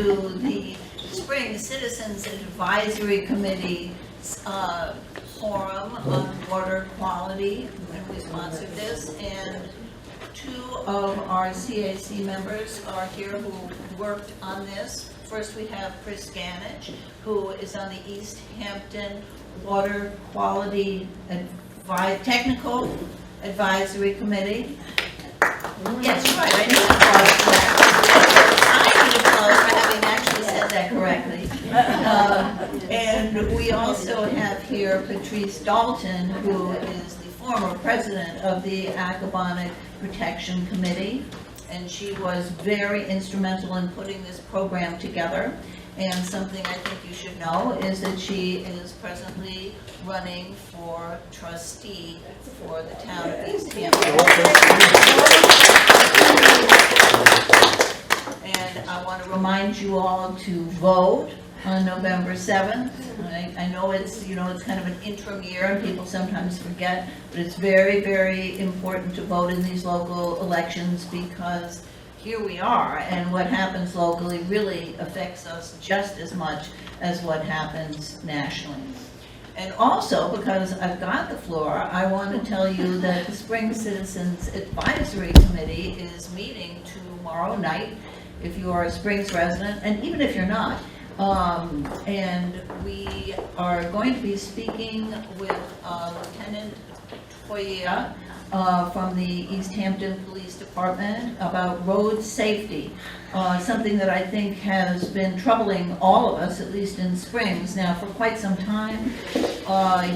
to the Spring Citizens Advisory Committee forum on water quality, and we sponsored this, and two of our CAC members are here who worked on this. First, we have Chris Ganich, who is on the East Hampton Water Quality Technical Advisory Committee. Yes, right, I need applause for that. I need applause for having actually said that correctly. And we also have here Patrice Dalton, who is the former president of the Aquabonic Protection Committee, and she was very instrumental in putting this program together. And something I think you should know is that she is presently running for trustee for the town of East Hampton. And I want to remind you all to vote on November 7th. I know it's, it's kind of an interim year and people sometimes forget, but it's very, very important to vote in these local elections because here we are, and what happens locally really affects us just as much as what happens nationally. And also, because I've got the floor, I want to tell you that the Spring Citizens Advisory Committee is meeting tomorrow night, if you are a Springs resident, and even if you're not. And we are going to be speaking with Lieutenant Toya from the East Hampton Police Department about road safety, something that I think has been troubling all of us, at least in Springs, now for quite some time.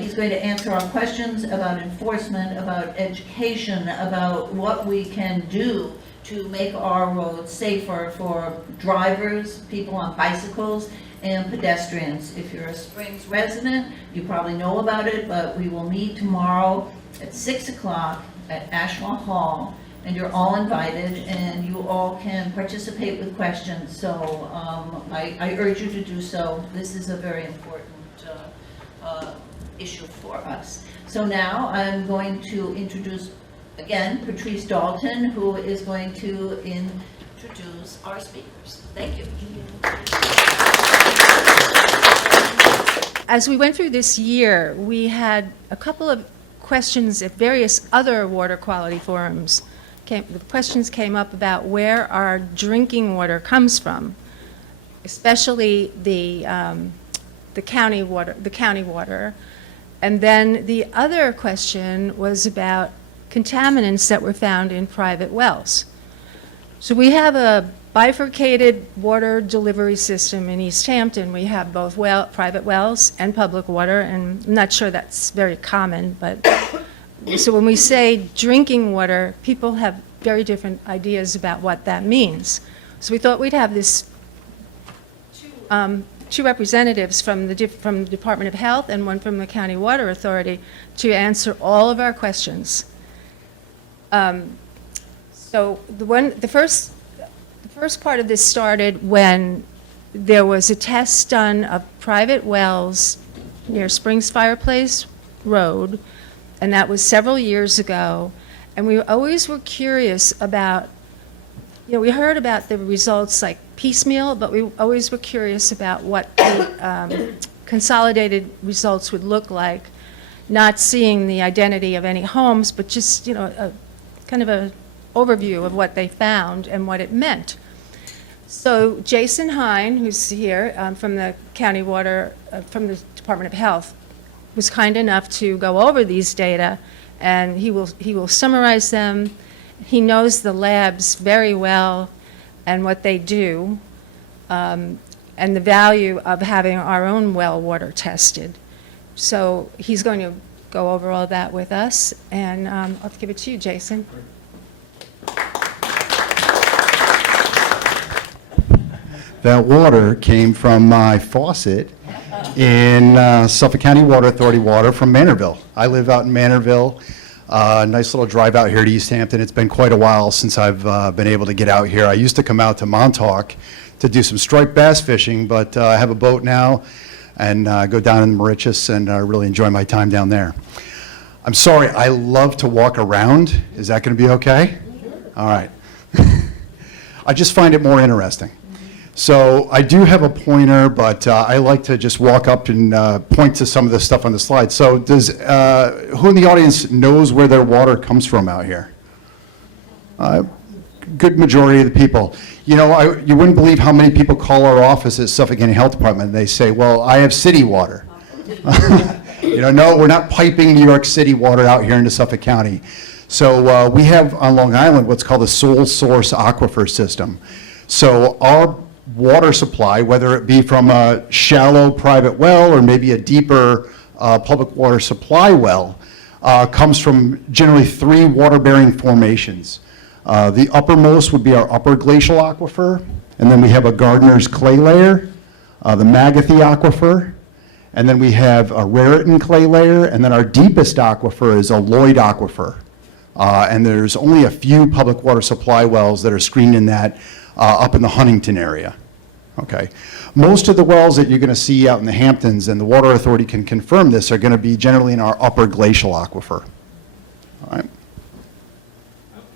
He's going to answer our questions about enforcement, about education, about what we can do to make our roads safer for drivers, people on bicycles, and pedestrians. If you're a Springs resident, you probably know about it, but we will meet tomorrow at 6 o'clock at Ashwell Hall, and you're all invited, and you all can participate with questions. So I urge you to do so. This is a very important issue for us. So now I'm going to introduce, again, Patrice Dalton, who is going to introduce our speakers. Thank you. As we went through this year, we had a couple of questions at various other water quality forums. The questions came up about where our drinking water comes from, especially the county water. And then the other question was about contaminants that were found in private wells. So we have a bifurcated water delivery system in East Hampton. We have both private wells and public water, and I'm not sure that's very common, but so when we say drinking water, people have very different ideas about what that means. So we thought we'd have this two representatives from the Department of Health and one from the County Water Authority to answer all of our questions. So the first part of this started when there was a test done of private wells near Springs-Fireplace Road, and that was several years ago. And we always were curious about, we heard about the results like piecemeal, but we always were curious about what the consolidated results would look like, not seeing the identity of any homes, but just, a kind of an overview of what they found and what it meant. So Jason Hine, who's here from the County Water, from the Department of Health, was kind enough to go over these data, and he will summarize them. He knows the labs very well and what they do, and the value of having our own well water tested. So he's going to go over all that with us, and I'll give it to you, Jason. That water came from my faucet in Suffolk County Water Authority water from Manorville. I live out in Manorville. Nice little drive out here to East Hampton. It's been quite a while since I've been able to get out here. I used to come out to Montauk to do some striped bass fishing, but I have a boat now and go down in Mauritius and really enjoy my time down there. I'm sorry, I love to walk around. Is that going to be okay? All right. I just find it more interesting. So I do have a pointer, but I like to just walk up and point to some of the stuff on the slide. So does, who in the audience knows where their water comes from out here? Good majority of the people. You know, you wouldn't believe how many people call our office at Suffolk County Health Department, and they say, well, I have city water. You know, no, we're not piping New York City water out here into Suffolk County. So we have on Long Island what's called a sole source aquifer system. So our water supply, whether it be from a shallow private well or maybe a deeper public water supply well, comes from generally 3 water-bearing formations. The uppermost would be our upper glacial aquifer, and then we have a Gardner's clay layer, the Magathie aquifer, and then we have a Raritan clay layer, and then our deepest aquifer is a Lloyd aquifer. And there's only a few public water supply wells that are screened in that up in the Huntington area. Okay. Most of the wells that you're going to see out in the Hamptons, and the Water Authority can confirm this, are going to be generally in our upper glacial aquifer. All right.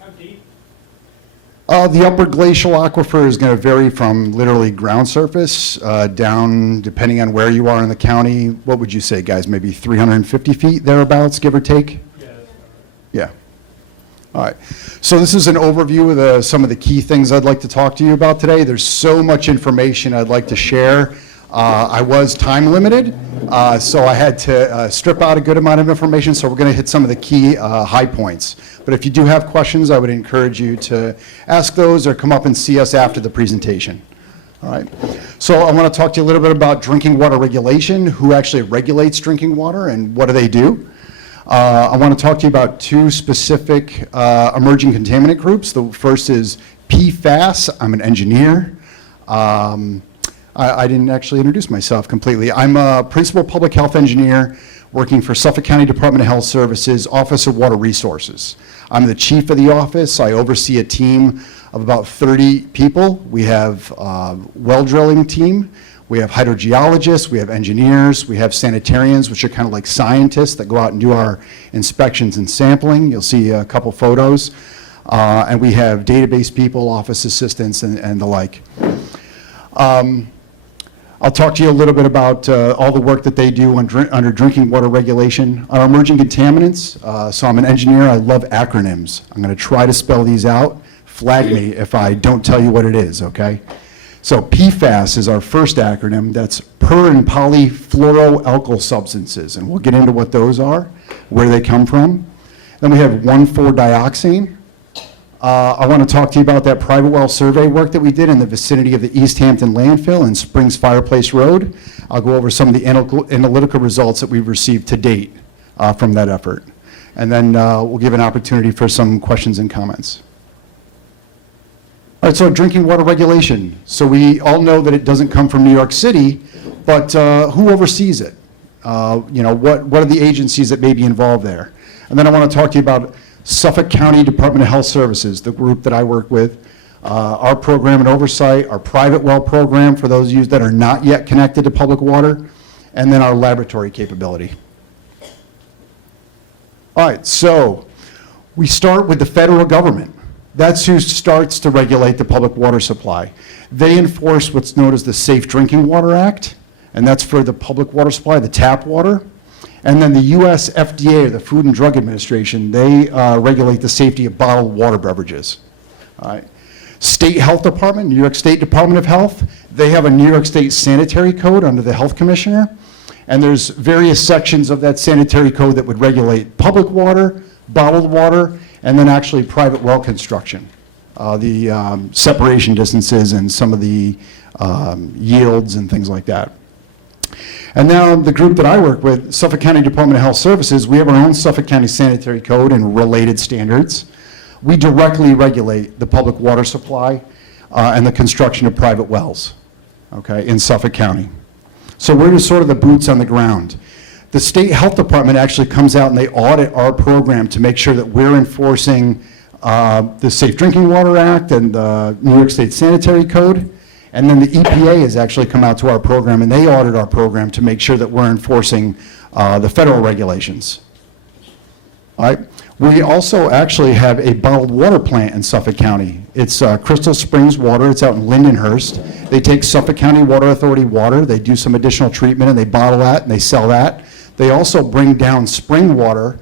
How deep? The upper glacial aquifer is going to vary from literally ground surface down, depending on where you are in the county. What would you say, guys? Maybe 350 feet thereabouts, give or take? Yeah, that's about right. Yeah. All right. So this is an overview of some of the key things I'd like to talk to you about today. There's so much information I'd like to share. I was time limited, so I had to strip out a good amount of information, so we're going to hit some of the key high points. But if you do have questions, I would encourage you to ask those or come up and see us after the presentation. All right. So I want to talk to you a little bit about drinking water regulation, who actually regulates drinking water, and what do they do. I want to talk to you about 2 specific emerging contaminant groups. The first is PFAS. I'm an engineer. I didn't actually introduce myself completely. I'm a principal public health engineer working for Suffolk County Department of Health Services, Office of Water Resources. I'm the chief of the office. I oversee a team of about 30 people. We have a well drilling team. We have hydrogeologists, we have engineers, we have sanitarians, which are kind of like scientists that go out and do our inspections and sampling. You'll see a couple photos. And we have database people, office assistants, and the like. I'll talk to you a little bit about all the work that they do under drinking water regulation. Our emerging contaminants, so I'm an engineer, I love acronyms. I'm going to try to spell these out. Flag me if I don't tell you what it is, okay? So PFAS is our first acronym. That's per and polyfluoroalkyl substances, and we'll get into what those are, where they come from. Then we have 1,4-dioxane. I want to talk to you about that private well survey work that we did in the vicinity of the East Hampton landfill and Springs-Fireplace Road. I'll go over some of the analytical results that we've received to date from that effort. And then we'll give an opportunity for some questions and comments. All right, so drinking water regulation. So we all know that it doesn't come from New York City, but who oversees it? You know, what are the agencies that may be involved there? And then I want to talk to you about Suffolk County Department of Health Services, the group that I work with, our program and oversight, our private well program for those of you that are not yet connected to public water, and then our laboratory capability. All right, so we start with the federal government. That's who starts to regulate the public water supply. They enforce what's known as the Safe Drinking Water Act, and that's for the public water supply, the tap water. And then the US FDA, or the Food and Drug Administration, they regulate the safety of bottled water beverages. All right. State Health Department, New York State Department of Health, they have a New York State Sanitary Code under the Health Commissioner, and there's various sections of that sanitary code that would regulate public water, bottled water, and then actually private well construction, the separation distances and some of the yields and things like that. And now the group that I work with, Suffolk County Department of Health Services, we have our own Suffolk County Sanitary Code and related standards. We directly regulate the public water supply and the construction of private wells, okay, in Suffolk County. So we're just sort of the boots on the ground. The State Health Department actually comes out and they audit our program to make sure that we're enforcing the Safe Drinking Water Act and the New York State Sanitary Code. And then the EPA has actually come out to our program and they audit our program to make sure that we're enforcing the federal regulations. All right. We also actually have a bottled water plant in Suffolk County. It's Crystal Springs Water. It's out in Lindenhurst. They take Suffolk County Water Authority water, they do some additional treatment, and they bottle that, and they sell that. They also bring down spring water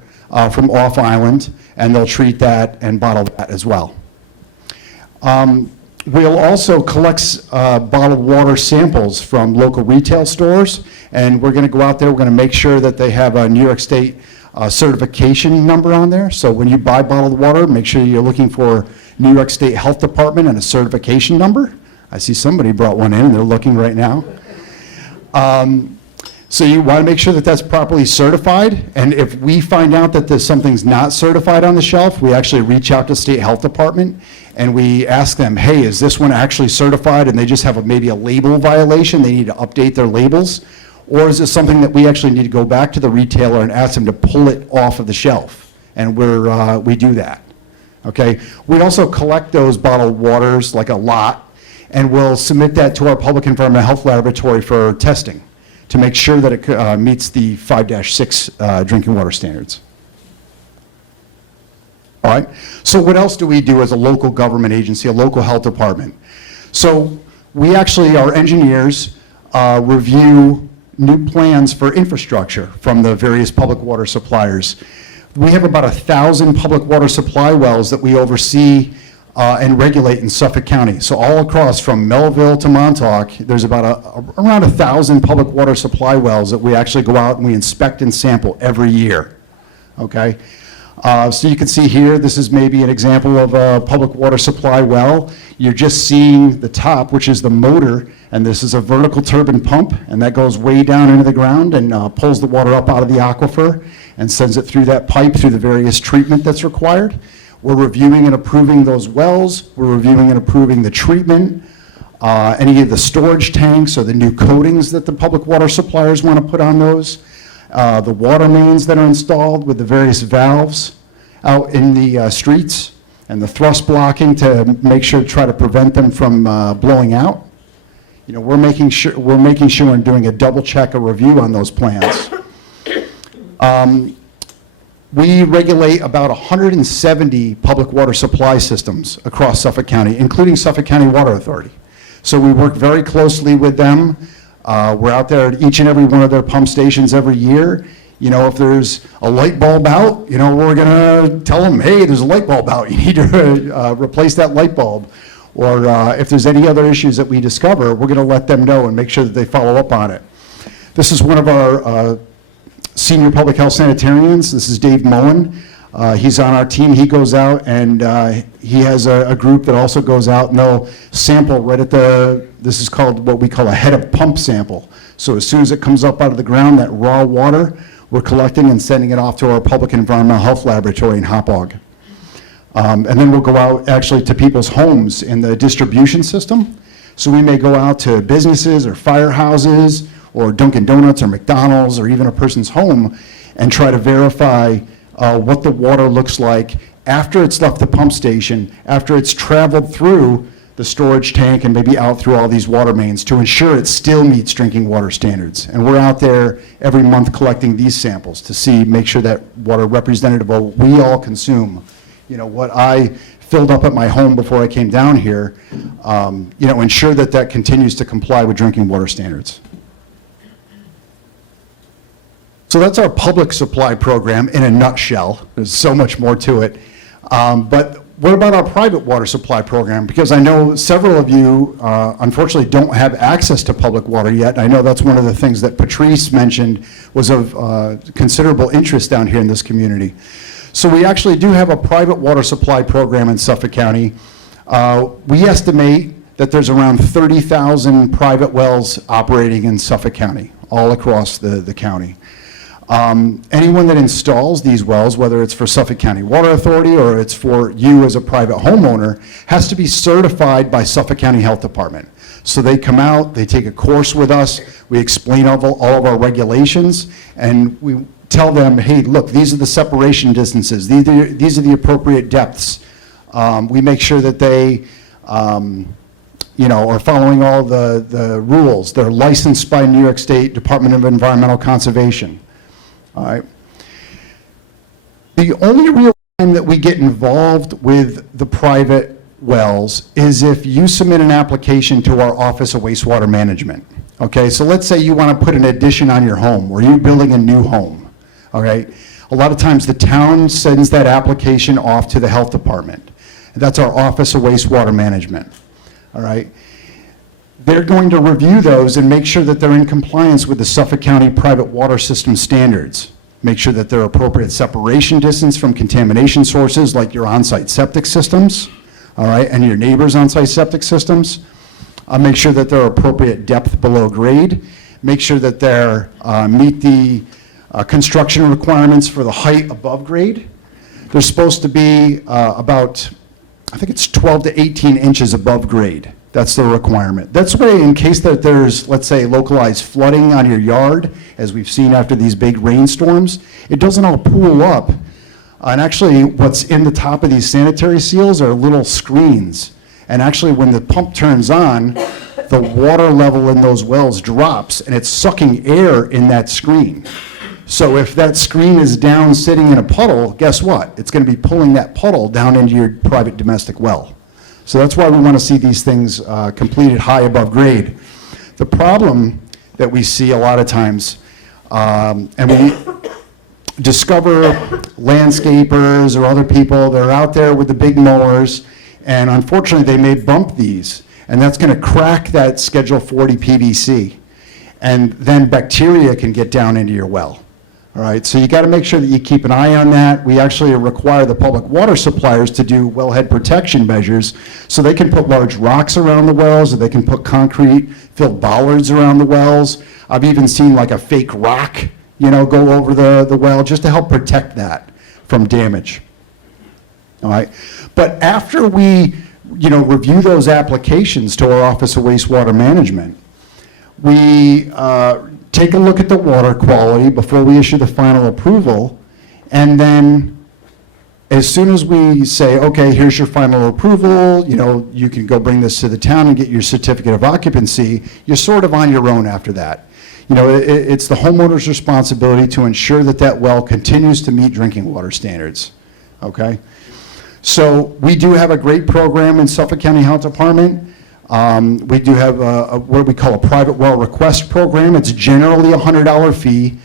from off island, and they'll treat that and bottle that as well. We'll also collect bottled water samples from local retail stores, and we're going to go out there, we're going to make sure that they have a New York State certification number on there. So when you buy bottled water, make sure you're looking for New York State Health Department and a certification number. I see somebody brought one in, and they're looking right now. So you want to make sure that that's properly certified, and if we find out that something's not certified on the shelf, we actually reach out to State Health Department, and we ask them, hey, is this one actually certified? And they just have maybe a label violation, they need to update their labels, or is it something that we actually need to go back to the retailer and ask them to pull it off of the shelf? And we do that, okay? We also collect those bottled waters, like a lot, and we'll submit that to our Public Environmental Health Laboratory for testing, to make sure that it meets the 5-6 drinking water standards. All right, so what else do we do as a local government agency, a local health department? So we actually, our engineers review new plans for infrastructure from the various public water suppliers. We have about 1,000 public water supply wells that we oversee and regulate in Suffolk County. So all across from Melville to Montauk, there's about around 1,000 public water supply wells that we actually go out and we inspect and sample every year, okay? So you can see here, this is maybe an example of a public water supply well. You're just seeing the top, which is the motor, and this is a vertical turbine pump, and that goes way down into the ground and pulls the water up out of the aquifer and sends it through that pipe through the various treatment that's required. We're reviewing and approving those wells. We're reviewing and approving the treatment, any of the storage tanks or the new coatings that the public water suppliers want to put on those, the water mains that are installed with the various valves out in the streets, and the thrust blocking to make sure to try to prevent them from blowing out. You know, we're making sure and doing a double check, a review on those plans. We regulate about 170 public water supply systems across Suffolk County, including Suffolk County Water Authority. So we work very closely with them. We're out there at each and every one of their pump stations every year. You know, if there's a light bulb out, you know, we're gonna tell them, hey, there's a light bulb out, you need to replace that light bulb. Or if there's any other issues that we discover, we're gonna let them know and make sure that they follow up on it. This is one of our senior public health sanitarians. This is Dave Mullen. He's on our team. He goes out and he has a group that also goes out and they'll sample right at this is called what we call a head of pump sample. So as soon as it comes up out of the ground, that raw water, we're collecting and sending it off to our Public Environmental Health Laboratory in Hauppauge. And then we'll go out actually to people's homes in the distribution system. So we may go out to businesses or firehouses or Dunkin' Donuts or McDonald's or even a person's home and try to verify what the water looks like after it's left the pump station, after it's traveled through the storage tank and maybe out through all these water mains to ensure it still meets drinking water standards. And we're out there every month collecting these samples to make sure that water representative of what we all consume. You know, what I filled up at my home before I came down here, you know, ensure that that continues to comply with drinking water standards. So that's our public supply program in a nutshell. There's so much more to it. But what about our private water supply program? Because I know several of you, unfortunately, don't have access to public water yet. I know that's one of the things that Patrice mentioned was of considerable interest down here in this community. So we actually do have a private water supply program in Suffolk County. We estimate that there's around 30,000 private wells operating in Suffolk County, all across the county. Anyone that installs these wells, whether it's for Suffolk County Water Authority or it's for you as a private homeowner, has to be certified by Suffolk County Health Department. So they come out, they take a course with us, we explain all of our regulations, and we tell them, hey, look, these are the separation distances, these are the appropriate depths. We make sure that they you know, are following all the rules. They're licensed by New York State Department of Environmental Conservation. All right. The only real time that we get involved with the private wells is if you submit an application to our Office of Wastewater Management. Okay, so let's say you want to put an addition on your home, or you're building a new home. Okay, a lot of times the town sends that application off to the health department. That's our Office of Wastewater Management. All right. They're going to review those and make sure that they're in compliance with the Suffolk County Private Water System standards. Make sure that they're appropriate separation distance from contamination sources like your on-site septic systems, all right, and your neighbors' on-site septic systems. Make sure that they're appropriate depth below grade. Make sure that they're meet the construction requirements for the height above grade. They're supposed to be about, I think it's 12 to 18 inches above grade. That's the requirement. That's way in case that there's, let's say, localized flooding on your yard, as we've seen after these big rainstorms, it doesn't all pool up. And actually, what's in the top of these sanitary seals are little screens. And actually, when the pump turns on, the water level in those wells drops, and it's sucking air in that screen. So if that screen is down sitting in a puddle, guess what? It's going to be pulling that puddle down into your private domestic well. So that's why we want to see these things completed high above grade. The problem that we see a lot of times, and we discover landscapers or other people, they're out there with the big mowers, and unfortunately they may bump these, and that's going to crack that Schedule 40 PVC, and then bacteria can get down into your well. All right, so you got to make sure that you keep an eye on that. We actually require the public water suppliers to do wellhead protection measures, so they can put large rocks around the wells, or they can put concrete-filled bollards around the wells. I've even seen like a fake rock, go over the well, just to help protect that from damage. All right, but after we, review those applications to our Office of Wastewater Management, we take a look at the water quality before we issue the final approval, and then as soon as we say, okay, here's your final approval, you can go bring this to the town and get your certificate of occupancy, you're sort of on your own after that. It's the homeowner's responsibility to ensure that that well continues to meet drinking water standards, okay? So we do have a great program in Suffolk County Health Department. We do have what we call a private well request program. It's generally a $100 fee.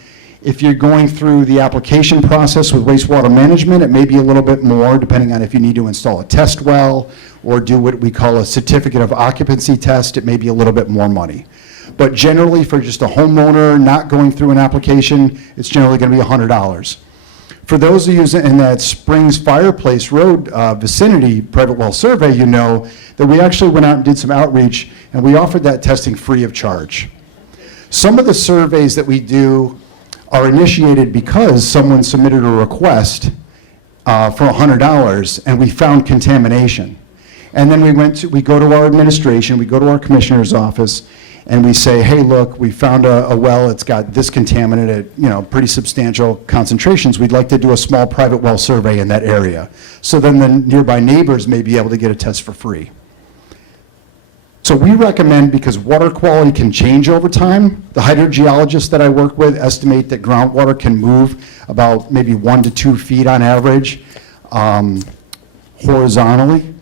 If you're going through the application process with wastewater management, it may be a little bit more, depending on if you need to install a test well or do what we call a certificate of occupancy test, it may be a little bit more money. But generally, for just a homeowner not going through an application, it's generally going to be $100. For those of you in that Springs-Fireplace Road vicinity private well survey, you know that we actually went out and did some outreach, and we offered that testing free of charge. Some of the surveys that we do are initiated because someone submitted a request for $100, and we found contamination. And then we go to our administration, we go to our commissioner's office, and we say, hey, look, we found a well, it's got this contaminant at, pretty substantial concentrations. We'd like to do a small private well survey in that area. So then the nearby neighbors may be able to get a test for free. So we recommend, because water quality can change over time, the hydrogeologists that I work with estimate that groundwater can move about maybe 1 to 2 feet on average horizontally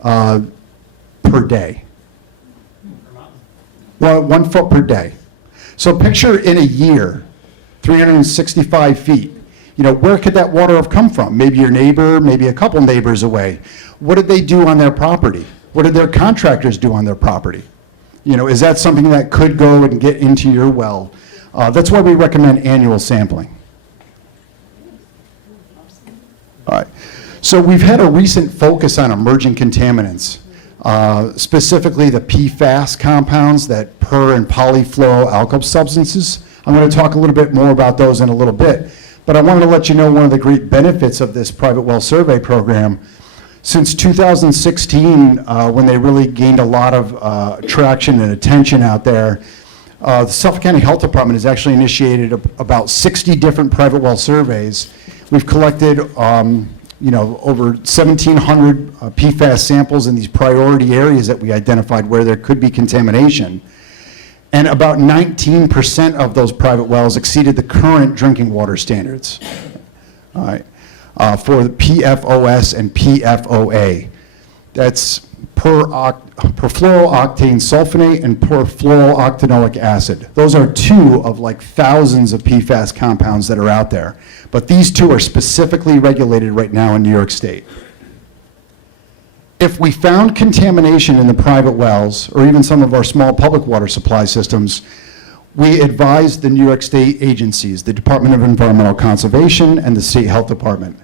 per day. Well, 1 foot per day. So picture in a year, 365 feet. Where could that water have come from? Maybe your neighbor, maybe a couple neighbors away. What did they do on their property? What did their contractors do on their property? Is that something that could go and get into your well? That's why we recommend annual sampling. All right. So we've had a recent focus on emerging contaminants. Specifically the PFAS compounds, that per and polyfluoroalkyl substances. I'm going to talk a little bit more about those in a little bit, but I wanted to let you know one of the great benefits of this private well survey program. Since 2016, when they really gained a lot of traction and attention out there, the Suffolk County Health Department has actually initiated about 60 different private well surveys. We've collected over 1,700 PFAS samples in these priority areas that we identified where there could be contamination. And about 19% of those private wells exceeded the current drinking water standards. All right. for the PFOS and PFOA. That's perfluorooctane sulfonate and perfluorooctanoic acid. Those are two of like thousands of PFAS compounds that are out there. But these two are specifically regulated right now in New York State. If we found contamination in the private wells, or even some of our small public water supply systems, we advise the New York State agencies, the Department of Environmental Conservation and the State Health Department.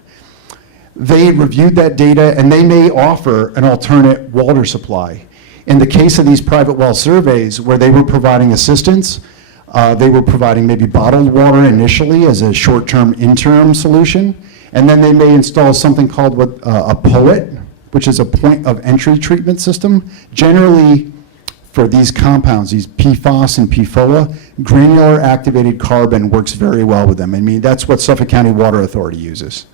They reviewed that data and they may offer an alternate water supply. In the case of these private well surveys where they were providing assistance, they were providing maybe bottled water initially as a short-term interim solution, and then they may install something called a POET, which is a point of entry treatment system. Generally, for these compounds, these PFOS and PFOA, granular activated carbon works very well with them. I mean, that's what Suffolk County Water Authority uses.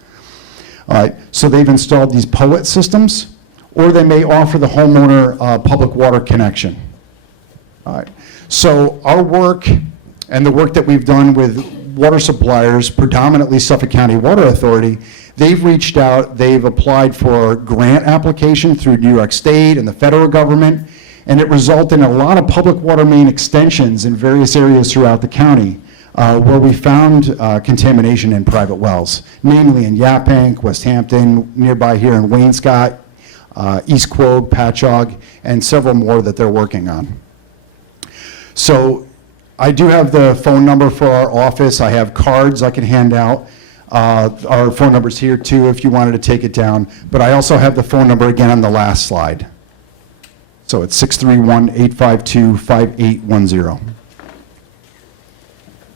All right, so they've installed these POET systems, or they may offer the homeowner public water connection. All right, so our work and the work that we've done with water suppliers, predominantly Suffolk County Water Authority, they've reached out, they've applied for grant application through New York State and the federal government, and it resulted in a lot of public water main extensions in various areas throughout the county where we found contamination in private wells, namely in Yaphank, West Hampton, nearby here in Waynescott, East Quogue, Patchogue, and several more that they're working on. So I do have the phone number for our office. I have cards I can hand out. Our phone number's here too if you wanted to take it down. But I also have the phone number again on the last slide. So it's 631-852-5810.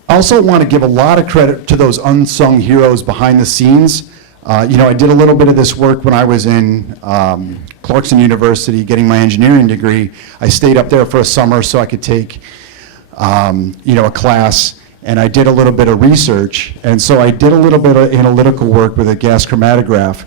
I also want to give a lot of credit to those unsung heroes behind the scenes. I did a little bit of this work when I was in Clarkson University getting my engineering degree. I stayed up there for a summer so I could take a class, and I did a little bit of research. And so I did a little bit of analytical work with a gas chromatograph.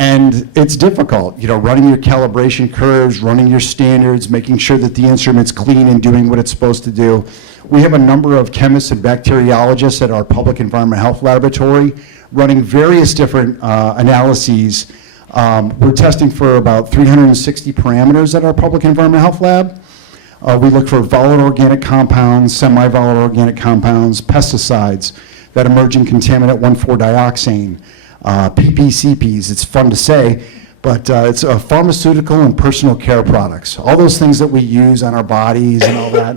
And it's difficult, running your calibration curves, running your standards, making sure that the instrument's clean and doing what it's supposed to do. We have a number of chemists and bacteriologists at our public environment health laboratory running various different analyses. We're testing for about 360 parameters at our public environment health lab. We look for volatile organic compounds, semi-volatile organic compounds, pesticides, that emerging contaminant 1,4-dioxane, PPCPs. It's fun to say, but it's pharmaceutical and personal care products. All those things that we use on our bodies and all that.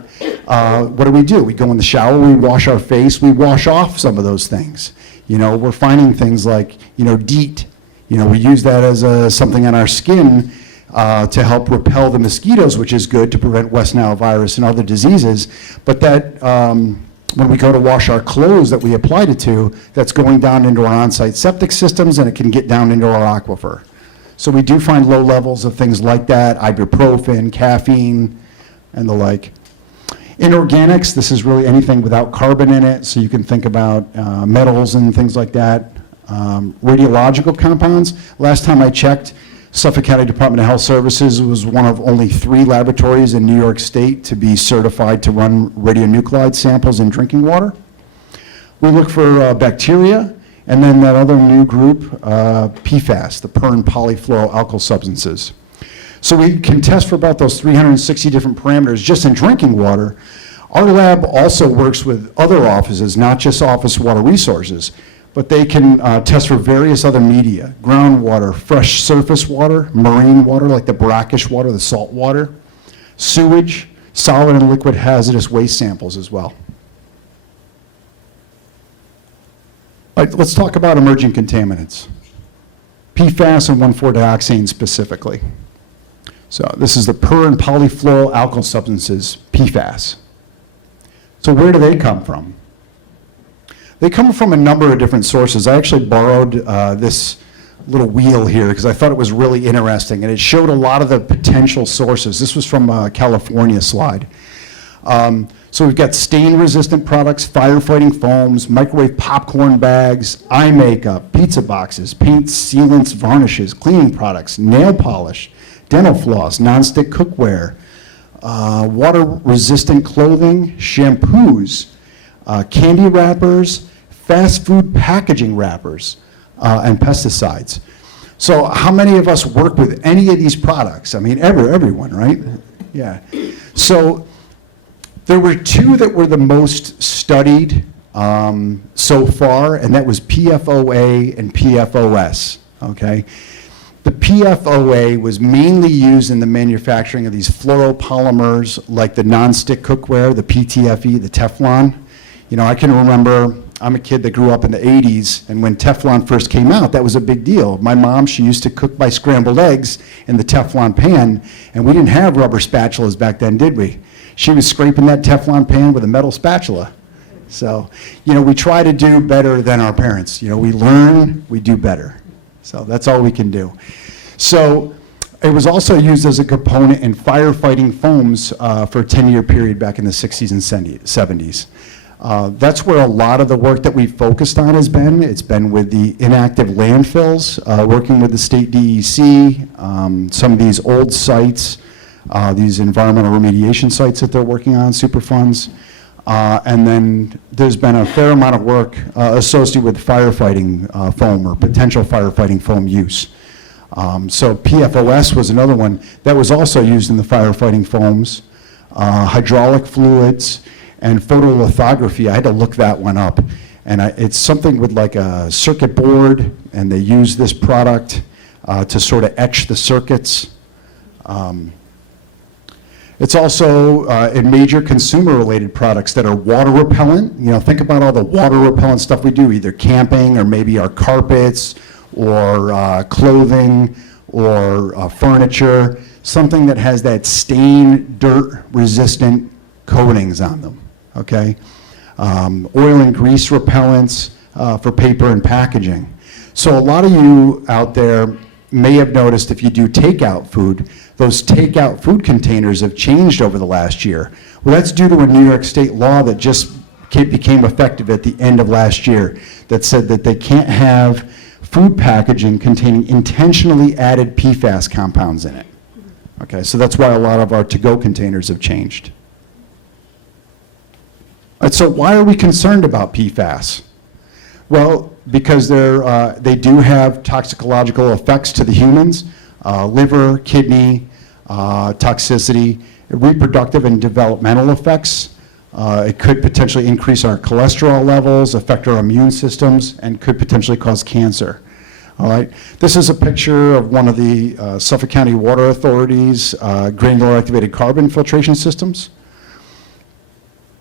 What do? We go in the shower, we wash our face, we wash off some of those things. We're finding things like, DEET. We use that as something on our skin to help repel the mosquitoes, which is good to prevent West Nile virus and other diseases. But that, when we go to wash our clothes that we applied it to, that's going down into our on-site septic systems, and it can get down into our aquifer. So we do find low levels of things like that, ibuprofen, caffeine, and the like. In organics, this is really anything without carbon in it, so you can think about metals and things like that. Radiological compounds, last time I checked, Suffolk County Department of Health Services was one of only 3 laboratories in New York State to be certified to run radionuclide samples in drinking water. We look for bacteria, and then that other new group, PFAS, the per and polyfluoroalkyl substances. So we can test for about those 360 different parameters just in drinking water. Our lab also works with other offices, not just Office of Water Resources, but they can test for various other media, groundwater, fresh surface water, marine water like the brackish water, the salt water, sewage, solid and liquid hazardous waste samples as well. All right, let's talk about emerging contaminants. PFAS and 1,4-dioxane specifically. So this is the per and polyfluoroalkyl substances, PFAS. So where do they come from? They come from a number of different sources. I actually borrowed this little wheel here because I thought it was really interesting, and it showed a lot of the potential sources. This was from a California slide. So we've got stain-resistant products, firefighting foams, microwave popcorn bags, eye makeup, pizza boxes, paints, sealants, varnishes, cleaning products, nail polish, dental floss, nonstick cookware, water-resistant clothing, shampoos, candy wrappers, fast food packaging wrappers, and pesticides. So how many of us work with any of these products? I mean, everyone, right? Yeah. So there were two that were the most studied so far, and that was PFOA and PFOS, okay? The PFOA was mainly used in the manufacturing of these fluoropolymers like the nonstick cookware, the PTFE, the Teflon. You know, I can remember, I'm a kid that grew up in the 80s, and when Teflon first came out, that was a big deal. My mom, she used to cook my scrambled eggs in the Teflon pan, and we didn't have rubber spatulas back then, did we? She was scraping that Teflon pan with a metal spatula. So, you know, we try to do better than our parents. You know, we learn, we do better. So that's all we can do. So it was also used as a component in firefighting foams for a 10-year period back in the 60s and 70s. That's where a lot of the work that we've focused on has been. It's been with the inactive landfills, working with the state DEC, some of these old sites, these environmental remediation sites that they're working on, Superfunds. And then there's been a fair amount of work associated with firefighting foam or potential firefighting foam use. So PFOS was another one that was also used in the firefighting foams, hydraulic fluids, and photolithography. I had to look that one up. And it's something with like a circuit board, and they use this product to sort of etch the circuits. It's also in major consumer-related products that are water repellent. You know, think about all the water repellent stuff we do, either camping or maybe our carpets or clothing or furniture, something that has that stain, dirt-resistant coatings on them, okay? Oil and grease repellents for paper and packaging. So a lot of you out there may have noticed if you do takeout food, those takeout food containers have changed over the last year. Well, that's due to a New York State law that just became effective at the end of last year that said that they can't have food packaging containing intentionally added PFAS compounds in it. Okay, so that's why a lot of our to-go containers have changed. All right, so why are we concerned about PFAS? Well, because they do have toxicological effects to the humans, liver, kidney, toxicity, reproductive and developmental effects. It could potentially increase our cholesterol levels, affect our immune systems, and could potentially cause cancer. All right. This is a picture of one of the Suffolk County Water Authority's granular activated carbon filtration systems.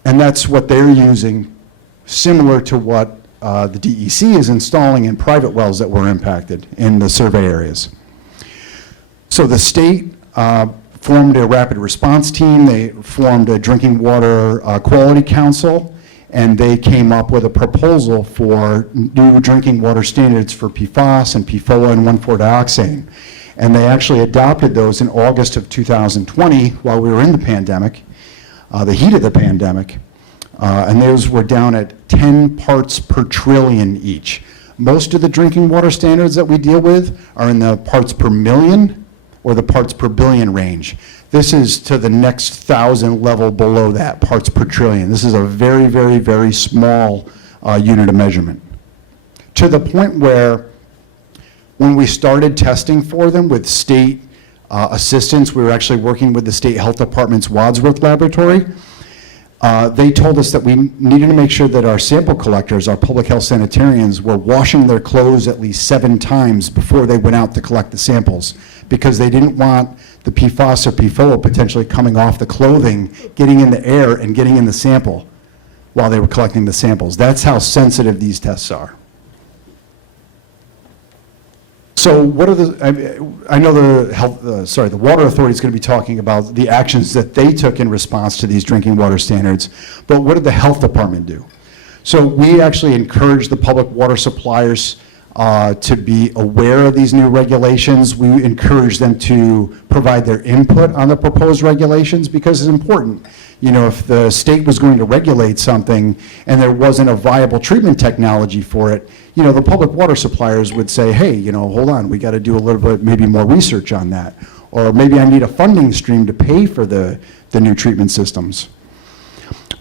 And that's what they're using, similar to what the DEC is installing in private wells that were impacted in the survey areas. So the state formed a rapid response team. They formed a drinking water quality council, and they came up with a proposal for new drinking water standards for PFAS and PFOA and 1,4-dioxane. And they actually adopted those in August of 2020 while we were in the pandemic, the heat of the pandemic. And those were down at 10 parts per trillion each. Most of the drinking water standards that we deal with are in the parts per million or the parts per billion range. This is to the next 1,000 level below that, parts per trillion. This is a very, very, very small unit of measurement. To the point where when we started testing for them with state assistance, we were actually working with the state health department's Wadsworth laboratory. They told us that we needed to make sure that our sample collectors, our public health sanitarians, were washing their clothes at least 7 times before they went out to collect the samples, because they didn't want the PFAS or PFOA potentially coming off the clothing, getting in the air and getting in the sample while they were collecting the samples. That's how sensitive these tests are. So what are I know the Water Authority is going to be talking about the actions that they took in response to these drinking water standards, but what did the health department do? So we actually encourage the public water suppliers to be aware of these new regulations. We encourage them to provide their input on the proposed regulations, because it's important. You know, if the state was going to regulate something and there wasn't a viable treatment technology for it, you know, the public water suppliers would say, hey, you know, hold on, we got to do a little bit, maybe more research on that. Or maybe I need a funding stream to pay for the new treatment systems.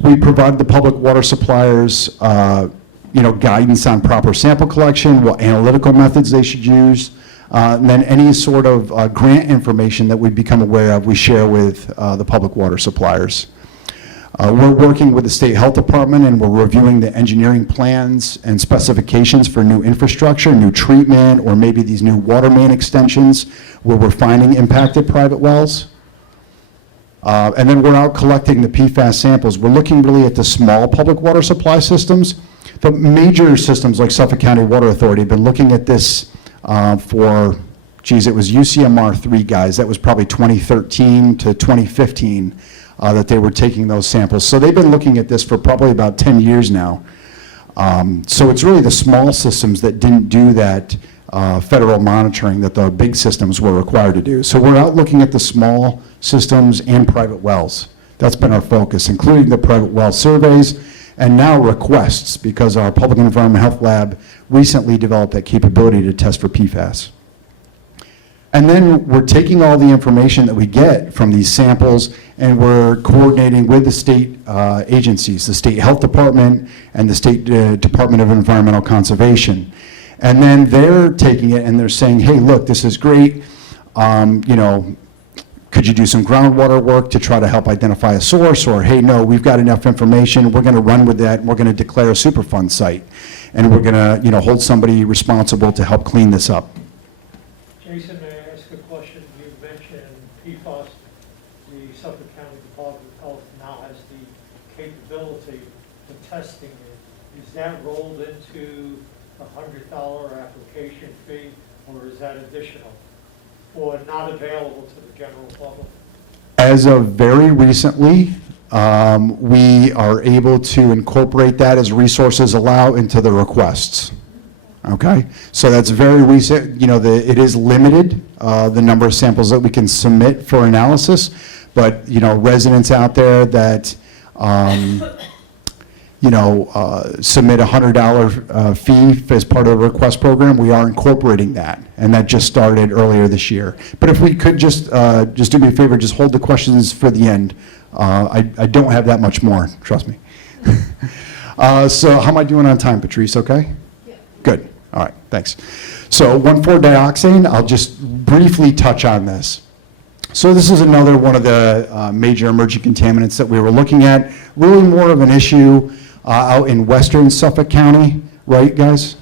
We provide the public water suppliers guidance on proper sample collection, what analytical methods they should use, and then any sort of grant information that we become aware of, we share with the public water suppliers. We're working with the State Health Department, and we're reviewing the engineering plans and specifications for new infrastructure, new treatment, or maybe these new water main extensions where we're finding impacted private wells. And then we're out collecting the PFAS samples. We're looking really at the small public water supply systems. The major systems like Suffolk County Water Authority have been looking at this it was UCMR 3, guys. That was probably 2013 to 2015 that they were taking those samples. So they've been looking at this for probably about 10 years now. So it's really the small systems that didn't do that federal monitoring that the big systems were required to do. So we're out looking at the small systems and private wells. That's been our focus, including the private well surveys and now requests, because our Public and Environmental Health Lab recently developed that capability to test for PFAS. And then we're taking all the information that we get from these samples and we're coordinating with the state agencies, the State Health Department and the State Department of Environmental Conservation. And then they're taking it and they're saying, hey, look, this is great. Could you do some groundwater work to try to help identify a source? Or, hey, no, we've got enough information. We're going to run with that. And we're going to declare a Superfund site. And we're going to, hold somebody responsible to help clean this up. Jason, may I ask a question? You mentioned PFAS. The Suffolk County Department of Health now has the capability of testing it. Is that rolled into the $100 application fee, or is that additional, or not available to the general public? As of very recently, we are able to incorporate that as resources allow into the requests. Okay, so that's very recent. It is limited, the number of samples that we can submit for analysis, but residents out there that submit a $100 fee as part of the request program, we are incorporating that, and that just started earlier this year. But if we could just do me a favor, just hold the questions for the end. I don't have that much more, trust me. So how am I doing on time, Patrice, okay? Yeah. Good, all right, thanks. So 1,4-dioxane, I'll just briefly touch on this. So this is another one of the major emerging contaminants that we were looking at, really more of an issue out in western Suffolk County, right, guys?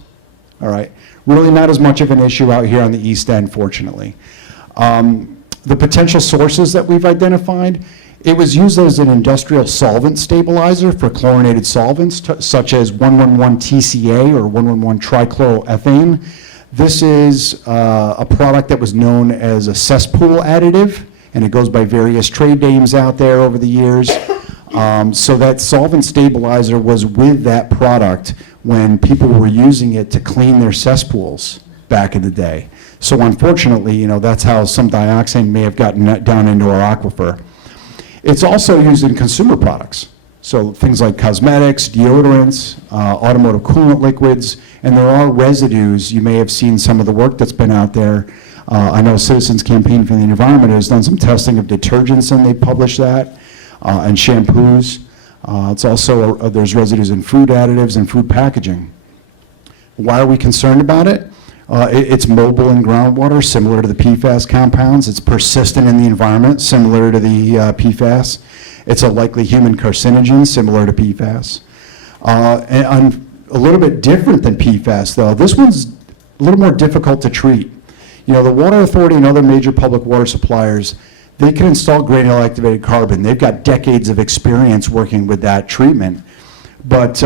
All right. Really not as much of an issue out here on the east end, fortunately. The potential sources that we've identified, it was used as an industrial solvent stabilizer for chlorinated solvents, such as 1,1,1-TCA or 1,1,1-trichloroethane. This is a product that was known as a cesspool additive, and it goes by various trade names out there over the years. So that solvent stabilizer was with that product when people were using it to clean their cesspools back in the day. So unfortunately, that's how some dioxane may have gotten down into our aquifer. It's also used in consumer products. So things like cosmetics, deodorants, automotive coolant liquids, and there are residues. You may have seen some of the work that's been out there. I know Citizens Campaign for the Environment has done some testing of detergents, and they published that, and shampoos. It's also, there's residues in food additives and food packaging. Why are we concerned about it? It's mobile in groundwater, similar to the PFAS compounds. It's persistent in the environment, similar to the PFAS. It's a likely human carcinogen, similar to PFAS. And a little bit different than PFAS, though. This one's a little more difficult to treat. The Water Authority and other major public water suppliers, they can install granular activated carbon. They've got decades of experience working with that treatment. But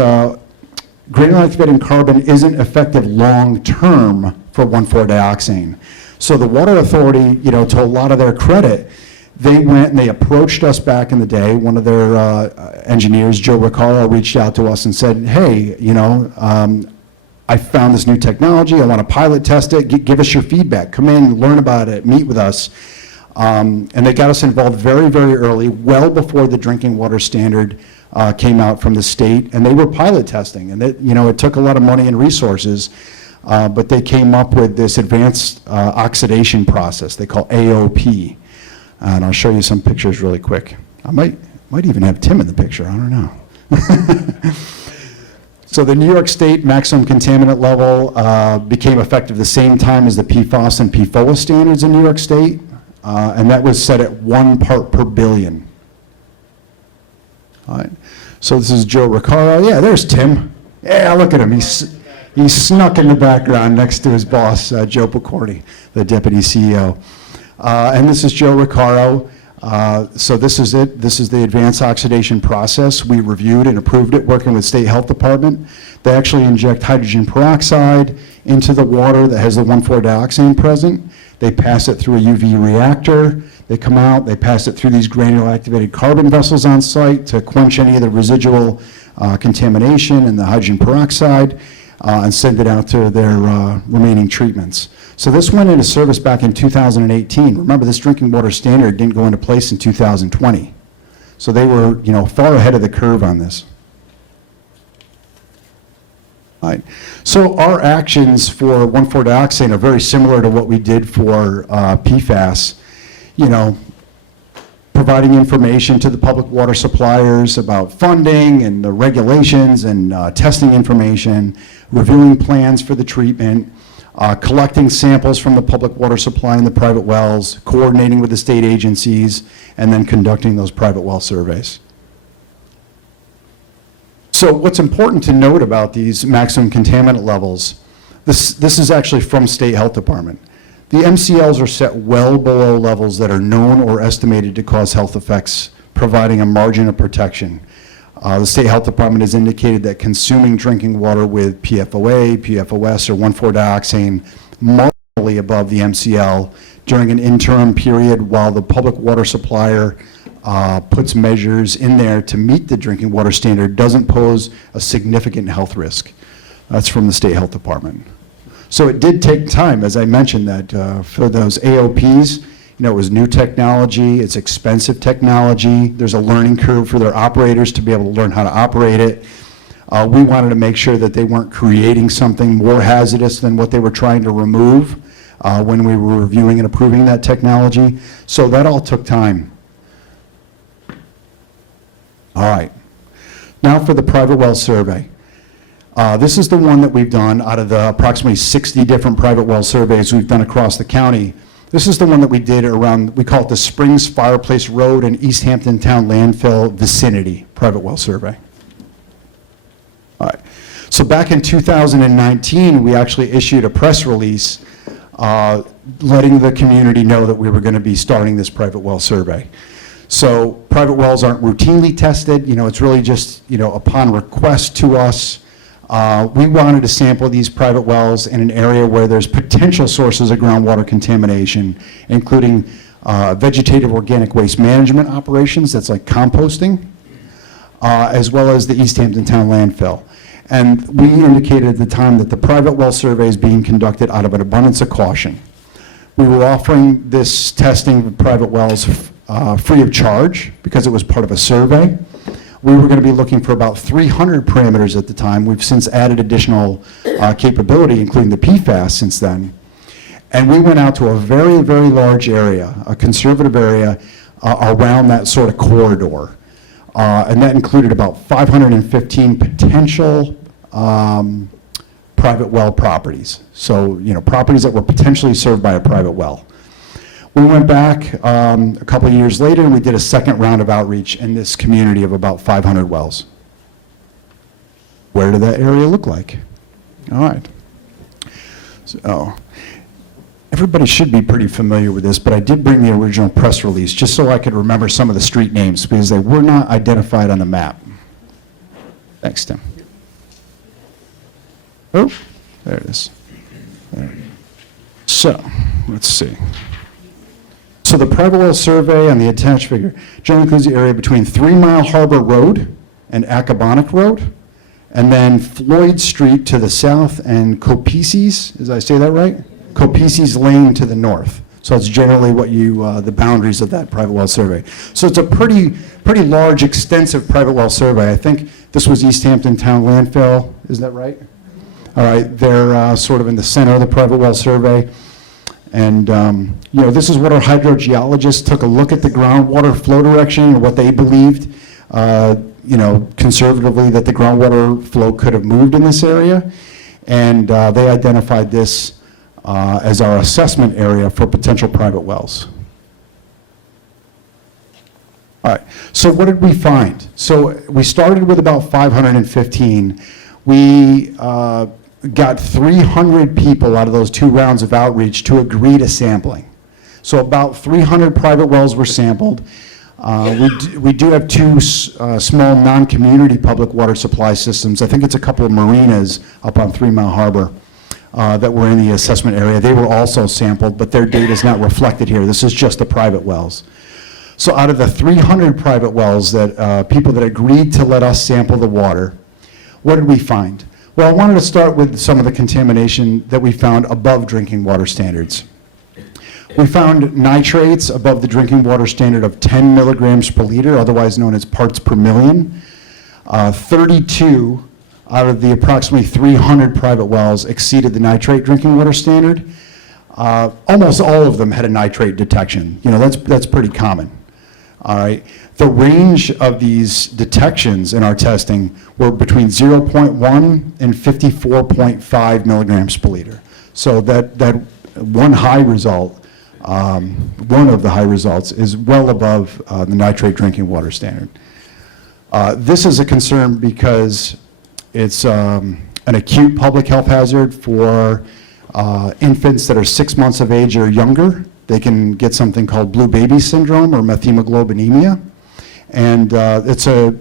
granular activated carbon isn't effective long-term for 1,4-dioxane. So the Water Authority, to a lot of their credit, they went and they approached us back in the day. One of their engineers, Joe Riccaro, reached out to us and said, hey, I found this new technology. I want to pilot test it. Give us your feedback. Come in, learn about it, meet with us. And they got us involved very, very early, well before the drinking water standard came out from the state. And they were pilot testing. And it took a lot of money and resources. But they came up with this advanced oxidation process they call AOP. And I'll show you some pictures really quick. I might even have Tim in the picture, I don't know. So the New York State maximum contaminant level became effective the same time as the PFOS and PFOA standards in New York State, and that was set at 1 part per billion. All right. So this is Joe Riccaro. Yeah, there's Tim. Yeah, look at him. He snuck in the background next to his boss, Joe Picorni, the deputy CEO. And this is Joe Riccaro. So this is it. This is the advanced oxidation process. We reviewed and approved it working with State Health Department. They actually inject hydrogen peroxide into the water that has the 1,4-dioxane present. They pass it through a UV reactor. They come out, they pass it through these granular activated carbon vessels on site to quench any of the residual contamination and the hydrogen peroxide and send it out to their remaining treatments. So this went into service back in 2018. Remember, this drinking water standard didn't go into place in 2020. So they were, far ahead of the curve on this. All right. So our actions for 1,4-dioxane are very similar to what we did for PFAS. Providing information to the public water suppliers about funding and the regulations and testing information, reviewing plans for the treatment, collecting samples from the public water supply and the private wells, coordinating with the state agencies, and then conducting those private well surveys. So what's important to note about these maximum contaminant levels, this is actually from State Health Department. The MCLs are set well below levels that are known or estimated to cause health effects, providing a margin of protection. The State Health Department has indicated that consuming drinking water with PFOA, PFOS, or 1,4-dioxane marginally above the MCL during an interim period while the public water supplier puts measures in there to meet the drinking water standard doesn't pose a significant health risk. That's from the State Health Department. So it did take time, as I mentioned, that for those AOPs, it was new technology, it's expensive technology, there's a learning curve for their operators to be able to learn how to operate it. We wanted to make sure that they weren't creating something more hazardous than what they were trying to remove when we were reviewing and approving that technology. So that all took time. All right. Now for the private well survey. This is the one that we've done out of the approximately 60 different private well surveys we've done across the county. This is the one that we did around, we call it the Springs-Fireplace Road and East Hampton Town Landfill Vicinity Private Well Survey. All right. So back in 2019, we actually issued a press release letting the community know that we were going to be starting this private well survey. So private wells aren't routinely tested. It's really just, upon request to us. We wanted to sample these private wells in an area where there's potential sources of groundwater contamination, including vegetative organic waste management operations, that's like composting, as well as the East Hampton Town landfill. And we indicated at the time that the private well survey is being conducted out of an abundance of caution. We were offering this testing of private wells free of charge because it was part of a survey. We were going to be looking for about 300 parameters at the time. We've since added additional capability, including the PFAS since then. And we went out to a very, very large area, a conservative area around that sort of corridor. And that included about 515 potential private well properties. So, properties that were potentially served by a private well. We went back a couple of years later and we did a second round of outreach in this community of about 500 wells. Where did that area look like? All right. So everybody should be pretty familiar with this, but I did bring the original press release just so I could remember some of the street names because they were not identified on the map. Thanks, Tim. Oh, there it is. There. So, let's see. So the private well survey on the attached figure generally includes the area between 3 Mile Harbor Road and Accabonac Road, and then Floyd Street to the south and Copices, did I say that right? Copices Lane to the north. So that's generally what the boundaries of that private well survey. So it's a pretty large, extensive private well survey. I think this was East Hampton Town Landfill, is that right? All right, they're sort of in the center of the private well survey. And, this is what our hydrogeologists took a look at the groundwater flow direction and what they believed conservatively that the groundwater flow could have moved in this area, and they identified this as our assessment area for potential private wells. All right, so what did we find? So we started with about 515. We got 300 people out of those 2 rounds of outreach to agree to sampling. So about 300 private wells were sampled. We do have 2 small non-community public water supply systems. I think it's a couple of marinas up on 3 Mile Harbor that were in the assessment area. They were also sampled, but their data is not reflected here. This is just the private wells. So out of the 300 private wells that people that agreed to let us sample the water, what did we find? Well, I wanted to start with some of the contamination that we found above drinking water standards. We found nitrates above the drinking water standard of 10 milligrams per liter, otherwise known as parts per million. 32 out of the approximately 300 private wells exceeded the nitrate drinking water standard. Almost all of them had a nitrate detection. That's pretty common. All right. The range of these detections in our testing were between 0.1 and 54.5 milligrams per liter. So that one high result, one of the high results, is well above the nitrate drinking water standard. This is a concern because it's an acute public health hazard for infants that are 6 months of age or younger. They can get something called blue baby syndrome or methemoglobinemia. And it's a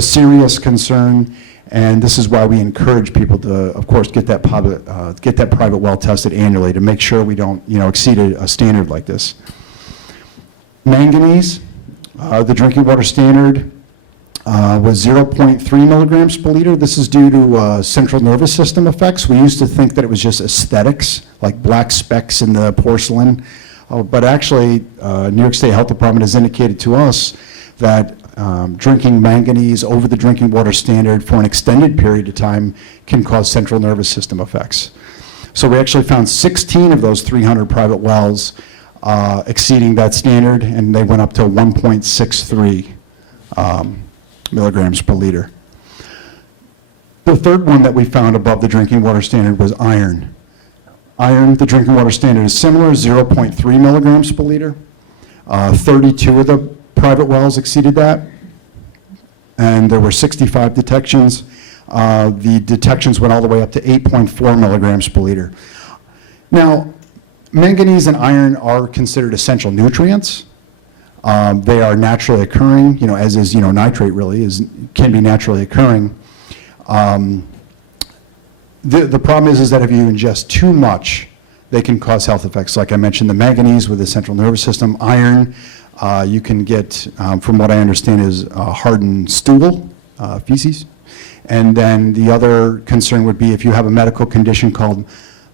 serious concern, and this is why we encourage people to, of course, get that private well tested annually to make sure we don't, exceed a standard like this. Manganese, the drinking water standard was 0.3 milligrams per liter. This is due to central nervous system effects. We used to think that it was just aesthetics, like black specks in the porcelain, but actually, New York State Health Department has indicated to us that drinking manganese over the drinking water standard for an extended period of time can cause central nervous system effects. So we actually found 16 of those 300 private wells exceeding that standard, and they went up to 1.63 milligrams per liter. The third one that we found above the drinking water standard was iron. Iron, the drinking water standard is similar, 0.3 milligrams per liter. 32 of the private wells exceeded that, and there were 65 detections. The detections went all the way up to 8.4 milligrams per liter. Now, manganese and iron are considered essential nutrients. They are naturally occurring, as is, nitrate really can be naturally occurring. The problem is that if you ingest too much, they can cause health effects. Like I mentioned, the manganese with the central nervous system, iron, you can get, from what I understand, is hardened stool, feces. And then the other concern would be if you have a medical condition called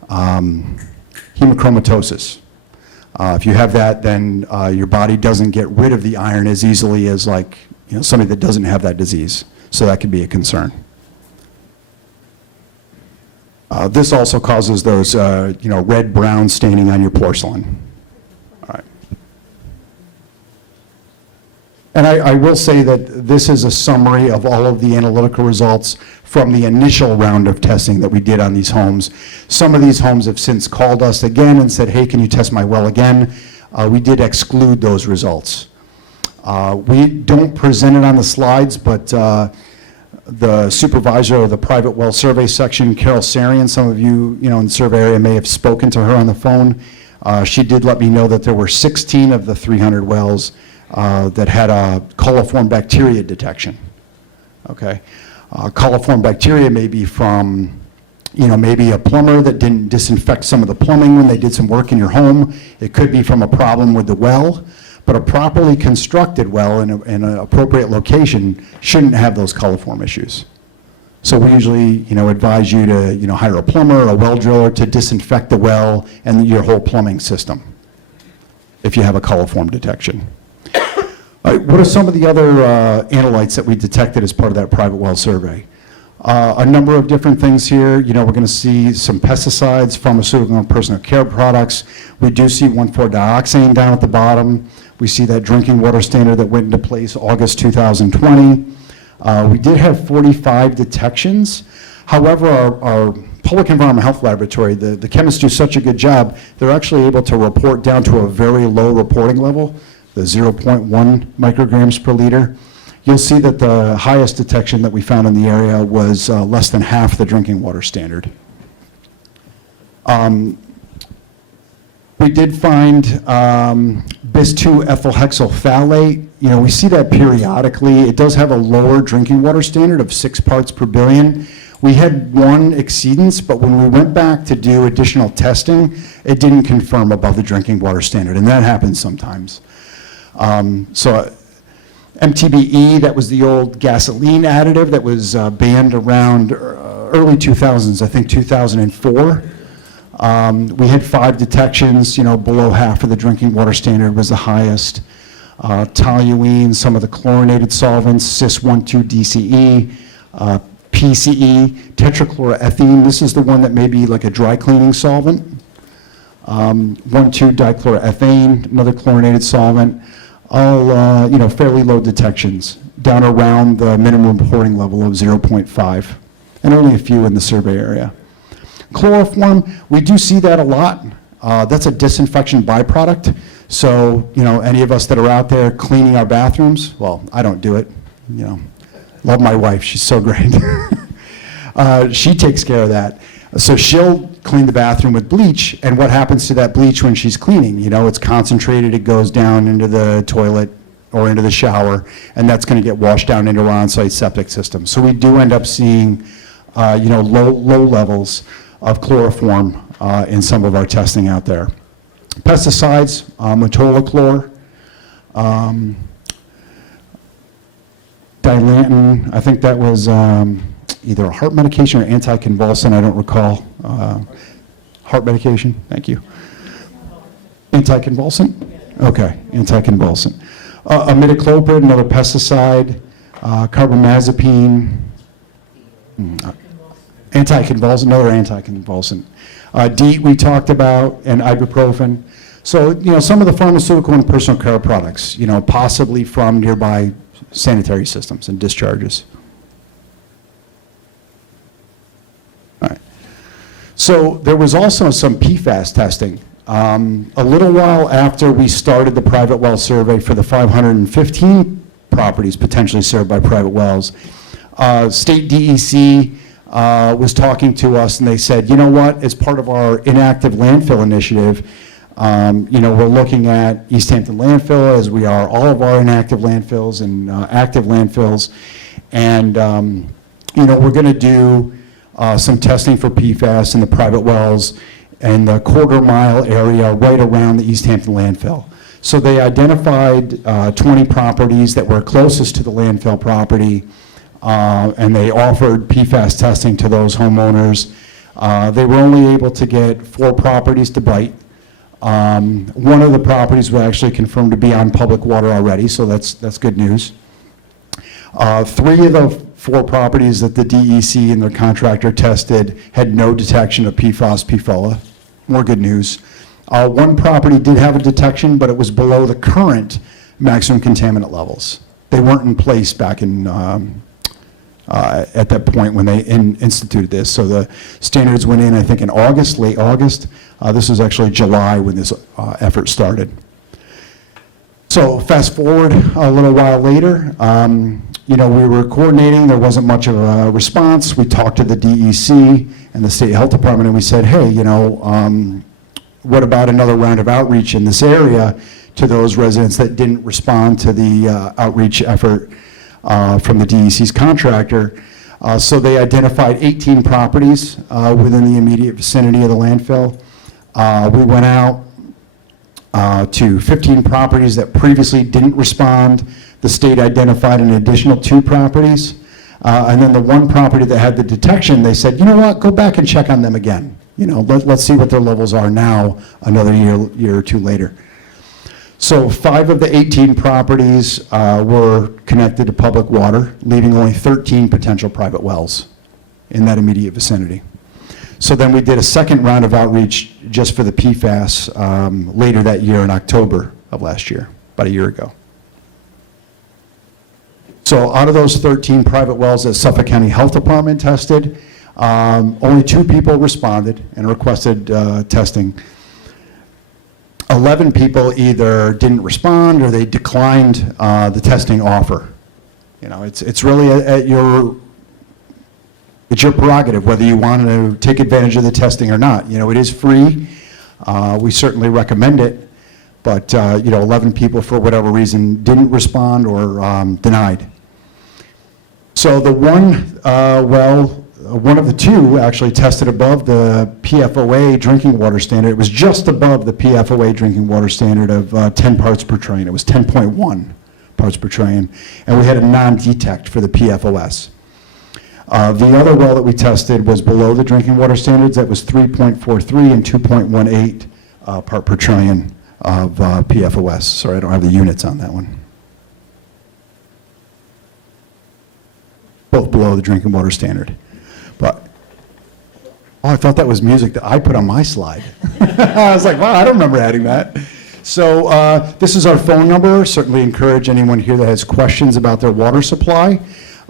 hemochromatosis. If you have that, then your body doesn't get rid of the iron as easily as somebody that doesn't have that disease. So that could be a concern. This also causes those, red-brown staining on your porcelain. All right. And I will say that this is a summary of all of the analytical results from the initial round of testing that we did on these homes. Some of these homes have since called us again and said, hey, can you test my well again? We did exclude those results. We don't present it on the slides, but the supervisor of the private well survey section, Carol Sarian, some of you, in the survey area may have spoken to her on the phone. She did let me know that there were 16 of the 300 wells that had a coliform bacteria detection. Okay, coliform bacteria may be from, maybe a plumber that didn't disinfect some of the plumbing when they did some work in your home. It could be from a problem with the well. But a properly constructed well in an appropriate location shouldn't have those coliform issues. So we usually, advise you to, hire a plumber or a well driller to disinfect the well and your whole plumbing system if you have a coliform detection. All right, what are some of the other analytes that we detected as part of that private well survey? A number of different things here. We're going to see some pesticides, pharmaceutical and personal care products. We do see 1,4-dioxane down at the bottom. We see that drinking water standard that went into place August 2020. We did have 45 detections. However, our public environmental health laboratory, the chemists do such a good job, they're actually able to report down to a very low reporting level, the 0.1 micrograms per liter. You'll see that the highest detection that we found in the area was less than half the drinking water standard. We did find bis-2 ethyl hexyl phthalate. You know, we see that periodically. It does have a lower drinking water standard of 6 parts per billion. We had one exceedance, but when we went back to do additional testing, it didn't confirm above the drinking water standard, and that happens sometimes. So MTBE, that was the old gasoline additive that was banned around early 2000s, I think 2004. We had 5 detections, you know, below half of the drinking water standard was the highest. Toluene, some of the chlorinated solvents, cis-1,2-DCE, PCE, tetrachloroethene. This is the one that may be like a dry cleaning solvent. 1,2-dichloroethane, another chlorinated solvent. All, you know, fairly low detections, down around the minimum reporting level of 0.5, and only a few in the survey area. Chloroform, we do see that a lot. That's a disinfection byproduct. So, you know, any of us that are out there cleaning our bathrooms, well, I don't do it, you know. Love my wife, she's so great. She takes care of that. So she'll clean the bathroom with bleach, and what happens to that bleach when she's cleaning? You know, it's concentrated, it goes down into the toilet or into the shower, and that's gonna get washed down into our on-site septic system. So we do end up seeing, you know, low levels of chloroform in some of our testing out there. Pesticides, metolachlor, dilantin, I think that was either a heart medication or anticonvulsant, I don't recall. Heart medication, thank you. Anticonvulsant? Okay, anticonvulsant. Imidacloprid, another pesticide, carbamazepine, anticonvulsant, another anticonvulsant. DEET we talked about, and ibuprofen. So, you know, some of the pharmaceutical and personal care products, you know, possibly from nearby sanitary systems and discharges. All right. So there was also some PFAS testing. A little while after we started the private well survey for the 515 properties potentially served by private wells, state DEC was talking to us, and they said, you know what, as part of our inactive landfill initiative, you know, we're looking at East Hampton landfill, as we are all of our inactive landfills and active landfills, and you know, we're going to do some testing for PFAS in the private wells in the quarter-mile area right around the East Hampton landfill. So they identified 20 properties that were closest to the landfill property, and they offered PFAS testing to those homeowners. They were only able to get 4 properties to bite. One of the properties was actually confirmed to be on public water already, so that's good news. 3 of the 4 properties that the DEC and their contractor tested had no detection of PFAS, PFOA. More good news. 1 property did have a detection, but it was below the current maximum contaminant levels. They weren't in place back in at that point when they instituted this. So the standards went in, I think, in August, late August. This was actually July when this effort started. So fast forward a little while later, you know, we were coordinating. There wasn't much of a response. We talked to the DEC and the State Health Department, and we said, hey, you know, what about another round of outreach in this area to those residents that didn't respond to the outreach effort from the DEC's contractor? So they identified 18 properties within the immediate vicinity of the landfill. We went out to 15 properties that previously didn't respond. The state identified an additional 2 properties. And then the 1 property that had the detection, they said, you know what, go back and check on them again. You know, let's see what their levels are now, another year or 2 later. So 5 of the 18 properties were connected to public water, leaving only 13 potential private wells in that immediate vicinity. So then we did a second round of outreach just for the PFAS later that year in October of last year, about a year ago. So out of those 13 private wells that Suffolk County Health Department tested, only 2 people responded and requested testing. 11 people either didn't respond or they declined the testing offer. You know, it's really it's your prerogative whether you want to take advantage of the testing or not. You know, it is free. We certainly recommend it, but, you know, 11 people for whatever reason didn't respond or denied. So the one of the 2 actually tested above the PFOA drinking water standard. It was just above the PFOA drinking water standard of 10 parts per trillion. It was 10.1 parts per trillion, and we had a non-detect for the PFOS. The other well that we tested was below the drinking water standards. That was 3.43 and 2.18 part per trillion of PFOS. Sorry, I don't have the units on that one. Both below the drinking water standard. But, oh, I thought that was music that I put on my slide. I was like, wow, I don't remember adding that. So this is our phone number. Certainly encourage anyone here that has questions about their water supply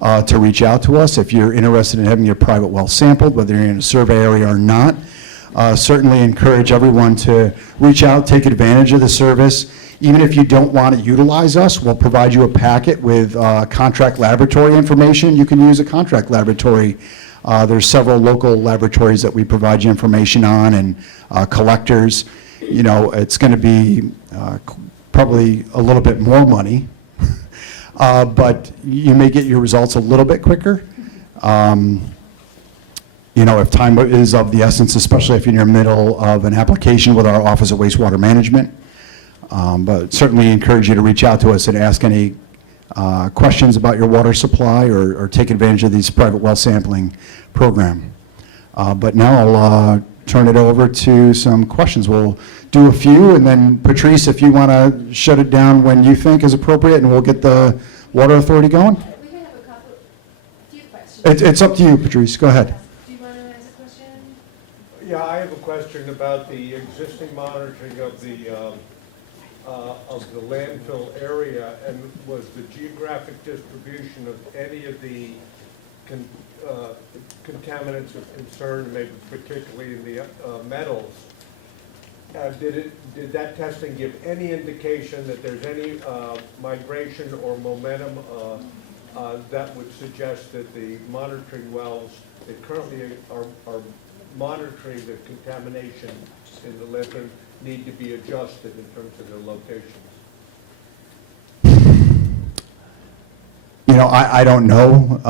to reach out to us. If you're interested in having your private well sampled, whether you're in a survey area or not, certainly encourage everyone to reach out, take advantage of the service. Even if you don't want to utilize us, we'll provide you a packet with contract laboratory information. You can use a contract laboratory. There's several local laboratories that we provide you information on, and collectors. You know, it's going to be probably a little bit more money, but you may get your results a little bit quicker. You know, if time is of the essence, especially if you're in the middle of an application with our Office of Wastewater Management. But certainly encourage you to reach out to us and ask any questions about your water supply or take advantage of these private well sampling program. But now I'll turn it over to some questions. We'll do a few, and then Patrice, if you want to shut it down when you think is appropriate, and we'll get the Water Authority going. We can have a few questions. It's up to you, Patrice. Go ahead. Do you want to ask a question? Yeah, I have a question about the existing monitoring of the landfill area, and was the geographic distribution of any of the contaminants of concern, maybe particularly in the metals, did that testing give any indication that there's any migration or momentum that would suggest that the monitoring wells that currently are monitoring the contamination in the landfill need to be adjusted in terms of their locations? You know, I don't know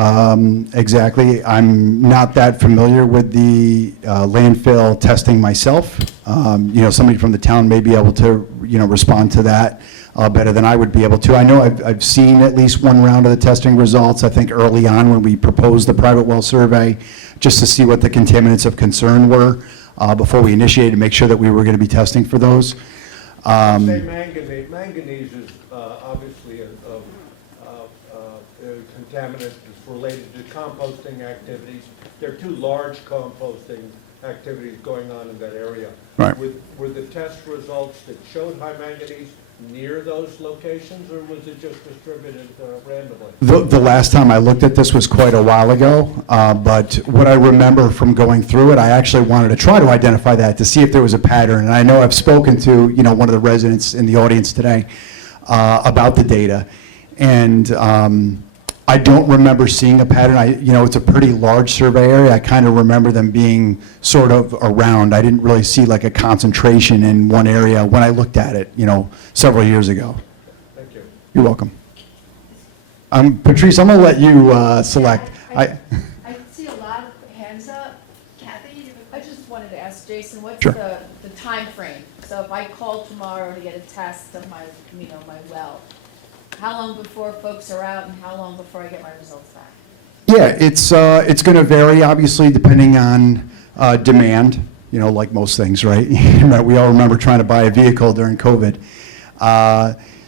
exactly. I'm not that familiar with the landfill testing myself. You know, somebody from the town may be able to, you know, respond to that better than I would be able to. I know I've seen at least one round of the testing results, I think early on when we proposed the private well survey, just to see what the contaminants of concern were before we initiated to make sure that we were going to be testing for those. Say manganese. Manganese is obviously a contaminant that's related to composting activities. There are 2 large composting activities going on in that area. Right. Were the test results that showed high manganese near those locations, or was it just distributed randomly? The last time I looked at this was quite a while ago, but what I remember from going through it, I actually wanted to try to identify that to see if there was a pattern. And I know I've spoken to, you know, one of the residents in the audience today about the data, and I don't remember seeing a pattern. You know, it's a pretty large survey area. I kind of remember them being sort of around. I didn't really see like a concentration in one area when I looked at it, you know, several years ago. Thank you. You're welcome. Patrice, I'm going to let you select. I see a lot of hands up. Kathy, I just wanted to ask Jason, what's Sure. the time frame? So if I call tomorrow to get a test of my, you know, my well, how long before folks are out and how long before I get my results back? Yeah, it's going to vary, obviously, depending on demand, you know, like most things, right? We all remember trying to buy a vehicle during COVID.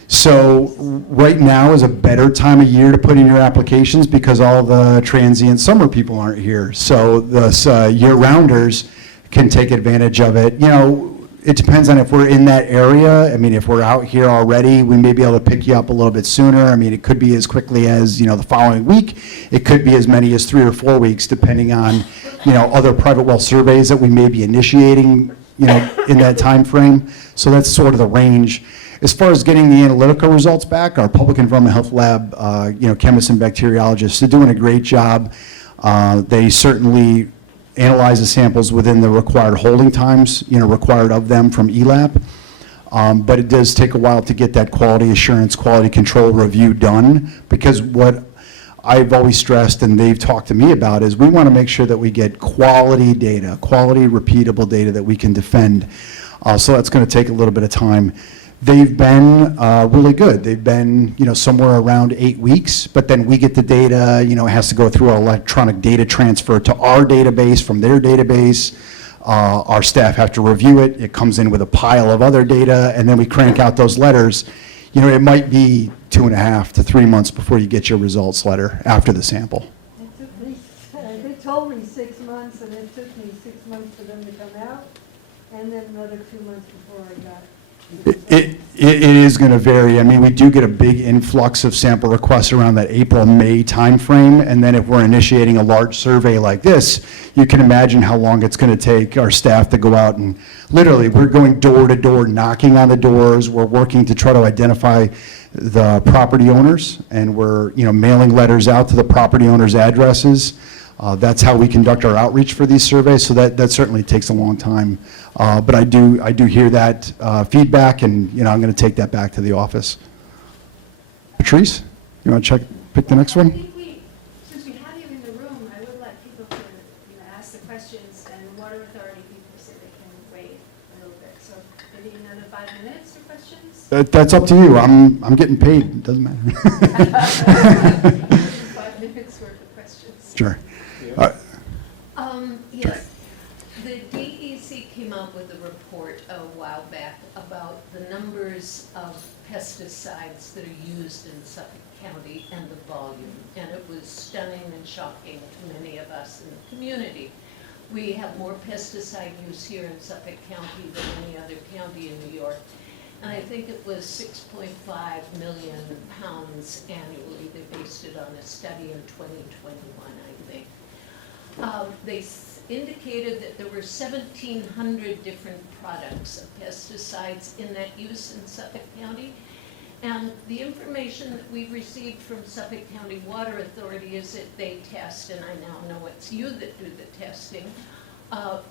So right now is a better time of year to put in your applications because all the transient summer people aren't here. So the year-rounders can take advantage of it. You know, it depends on if we're in that area. I mean, if we're out here already, we may be able to pick you up a little bit sooner. I mean, it could be as quickly as, you know, the following week. It could be as many as 3 or 4 weeks, depending on, you know, other private well surveys that we may be initiating, you know, in that time frame. So that's sort of the range. As far as getting the analytical results back, our public environmental health lab, you know, chemists and bacteriologists are doing a great job. They certainly analyze the samples within the required holding times, you know, required of them from ELAP. But it does take a while to get that quality assurance, quality control review done, because what I've always stressed, and they've talked to me about, is we want to make sure that we get quality data, quality repeatable data that we can defend. So that's going to take a little bit of time. They've been really good. They've been, you know, somewhere around 8 weeks, but then we get the data, you know, it has to go through our electronic data transfer to our database from their database. Our staff have to review it. It comes in with a pile of other data, and then we crank out those letters. You know, it might be 2.5 to 3 months before you get your results letter after the sample. It took me, they told me 6 months, and it took me 6 months for them to come out, and then another 2 months before I got. It is going to vary. I mean, we do get a big influx of sample requests around that April-May timeframe, and then if we're initiating a large survey like this, you can imagine how long it's going to take our staff to go out and literally, we're going door to door, knocking on the doors. We're working to try to identify the property owners, and we're, you know, mailing letters out to the property owners' addresses. That's how we conduct our outreach for these surveys, so that certainly takes a long time. But I do hear that feedback, and, you know, I'm going to take that back to the office. Patrice, you want to pick the next I one? think since we have you in the room, I would like people to, you know, ask the questions, and the water authority people say they can wait a little bit. So maybe another 5 minutes for questions? That's up to you. I'm getting paid. It doesn't matter. 5 minutes worth of questions. Sure. Yes, the DEC came up with a report a while back about the numbers of pesticides that are used in Suffolk County and the volume, and it was stunning and shocking to many of us in the community. We have more pesticide use here in Suffolk County than any other county in New York, and I think it was 6.5 million pounds annually. They based it on a study in 2021, I think. They indicated that there were 1,700 different products of pesticides in that use in Suffolk County. And the information that we've received from Suffolk County Water Authority is that they test, and I now know it's you that do the testing,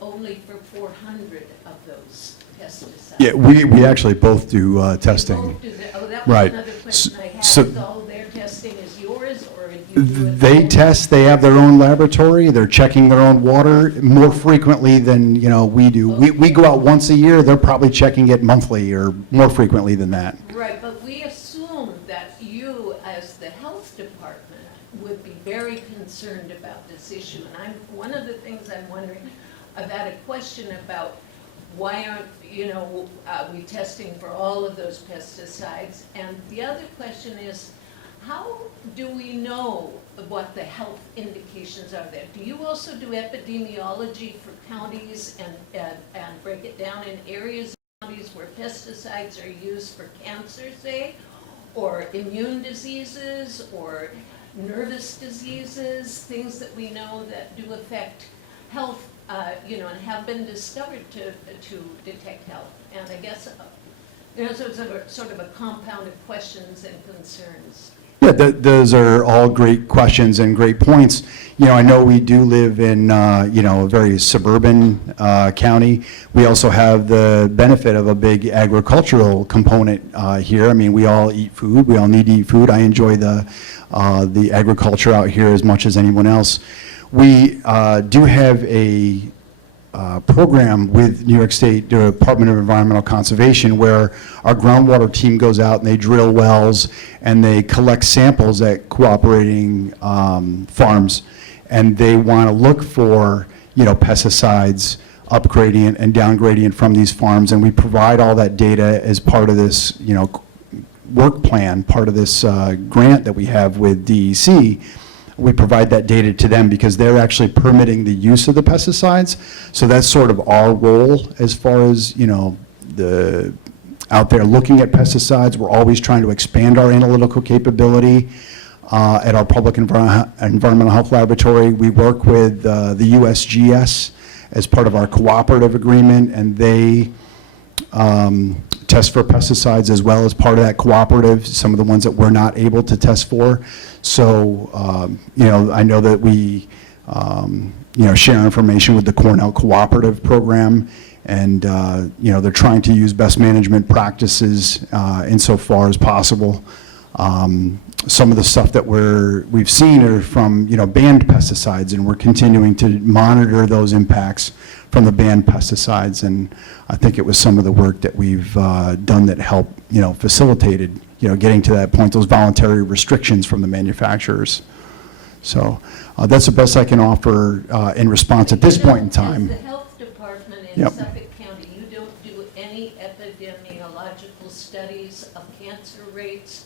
only for 400 of those pesticides. Yeah, we actually both do They testing. both do that. Oh, that was Right. another question I had. So- Is all their testing is yours, or do you do it? They test, they have their own laboratory, they're checking their own water more frequently than, you know, we do. We go out once a year, they're probably checking it monthly or more frequently than that. Right, but we assume that you, as the health department, would be very concerned about this issue. And one of the things I'm wondering, I've had a question about why aren't, you know, we testing for all of those pesticides? And the other question is, how do we know what the health indications are there? Do you also do epidemiology for counties and break it down in areas of counties where pesticides are used for cancer, say, or immune diseases, or nervous diseases, things that we know that do affect health, you know, and have been discovered to detect health? And I guess, you know, so it's sort of a compound of questions and concerns. Yeah, those are all great questions and great points. You know, I know we do live in, you know, a very suburban county. We also have the benefit of a big agricultural component here. I mean, we all eat food. We all need to eat food. I enjoy the agriculture out here as much as anyone else. We do have a program with New York State Department of Environmental Conservation where our groundwater team goes out and they drill wells and they collect samples at cooperating farms, and they want to look for, you know, pesticides, up gradient and down gradient from these farms, and we provide all that data as part of this, you know, work plan, part of this grant that we have with DEC. we provide that data to them because they're actually permitting the use of the pesticides. So that's sort of our role as far as, out there looking at pesticides. We're always trying to expand our analytical capability. At our public environmental health laboratory, we work with the USGS as part of our cooperative agreement, and they test for pesticides as well as part of that cooperative, some of the ones that we're not able to test for. So, I know that we, share information with the Cornell Cooperative Program, and, they're trying to use best management practices insofar as possible. Some of the stuff that we've seen are from, banned pesticides, and we're continuing to monitor those impacts from the banned pesticides. And I think it was some of the work that we've done that helped, facilitated, getting to that point, those voluntary restrictions from the manufacturers. So that's the best I can offer in response at this point in time. As the health department in Yep. Suffolk County, you don't do any epidemiological studies of cancer rates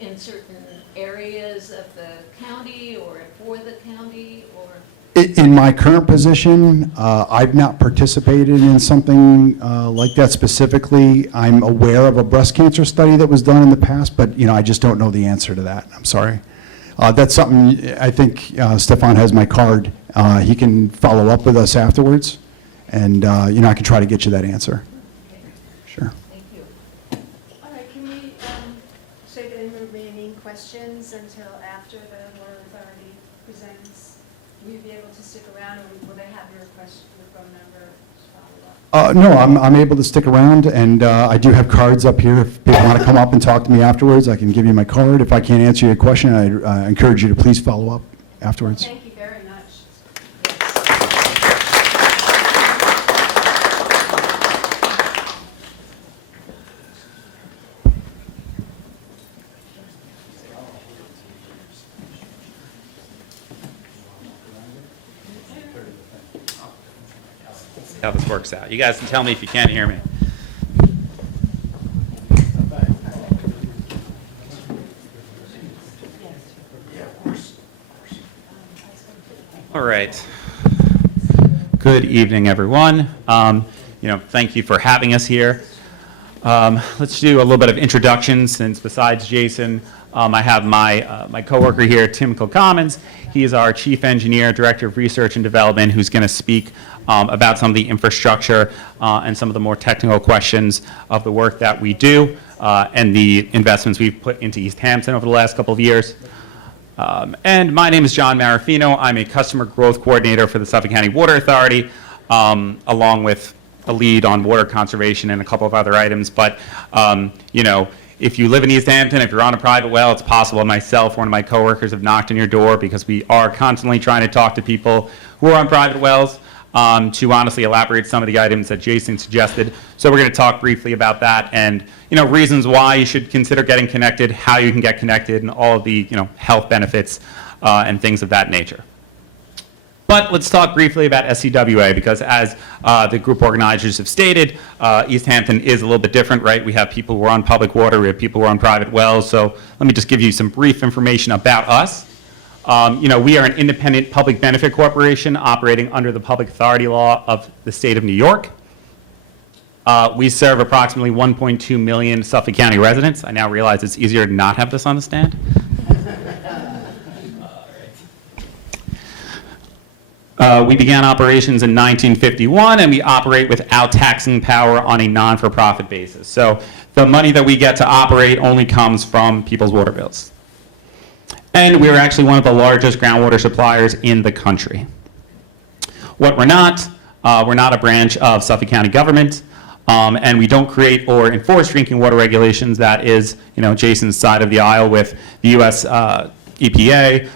in certain areas of the county or for the county, or? In my current position, I've not participated in something like that specifically. I'm aware of a breast cancer study that was done in the past, but, I just don't know the answer to that. I'm sorry. That's something, I think Stefan has my card. He can follow up with us afterwards, and, I can try to get you that answer. Sure. Thank you. All right, can we save any remaining questions until after the Water Authority presents? Will you be able to stick around, or will they have your question, your phone number, follow up? No, I'm able to stick around, and I do have cards up here. If people want to come up and talk to me afterwards, I can give you my card. If I can't answer your question, I encourage you to please follow up afterwards. Thank you very much. How this works out. You guys can tell me if you can't hear me. All right. Good evening, everyone. Thank you for having us here. Let's do a little bit of introduction, since besides Jason, I have my coworker here, Tim Kilcommons. He is our Chief Engineer, Director of Research and Development, who's going to speak about some of the infrastructure and some of the more technical questions of the work that we do and the investments we've put into East Hampton over the last couple of years. And my name is John Marafino. I'm a Customer Growth Coordinator for the Suffolk County Water Authority, along with a lead on water conservation and a couple of other items. But, if you live in East Hampton, if you're on a private well, it's possible myself, one of my coworkers have knocked on your door, because we are constantly trying to talk to people who are on private wells to honestly elaborate some of the items that Jason suggested. So we're going to talk briefly about that and, reasons why you should consider getting connected, how you can get connected, and all of the, health benefits and things of that nature. But let's talk briefly about SCWA, because as the group organizers have stated, East Hampton is a little bit different, right? We have people who are on public water, we have people who are on private wells. So let me just give you some brief information about us. We are an independent public benefit corporation operating under the public authority law of the state of New York. We serve approximately 1.2 million Suffolk County residents. I now realize it's easier to not have this on the stand. We began operations in 1951, and we operate without taxing power on a non-for-profit basis. So the money that we get to operate only comes from people's water bills. And we're actually one of the largest groundwater suppliers in the country. What we're not a branch of Suffolk County government, and we don't create or enforce drinking water regulations. That is, Jason's side of the aisle with the U.S. EPA,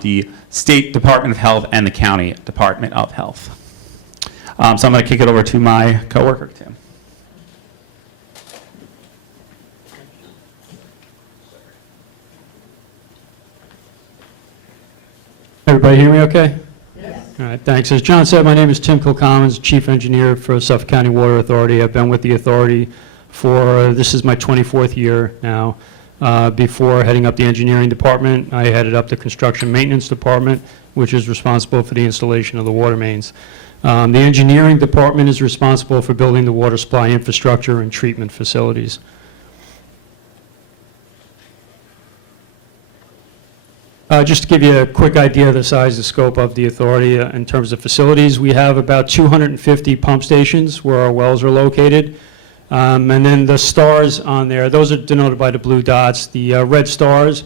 the State Department of Health, and the County Department of Health. So I'm going to kick it over to my coworker, Tim. Everybody hear me okay? Yes. All right, thanks. As John said, my name is Tim Kilcommons, Chief Engineer for Suffolk County Water Authority. I've been with the authority for, this is my 24th year now. before heading up the engineering department. I headed up the construction maintenance department, which is responsible for the installation of the water mains. The engineering department is responsible for building the water supply infrastructure and treatment facilities. Just to give you a quick idea of the size and scope of the authority in terms of facilities, we have about 250 pump stations where our wells are located. And then the stars on there, those are denoted by the blue dots. The red stars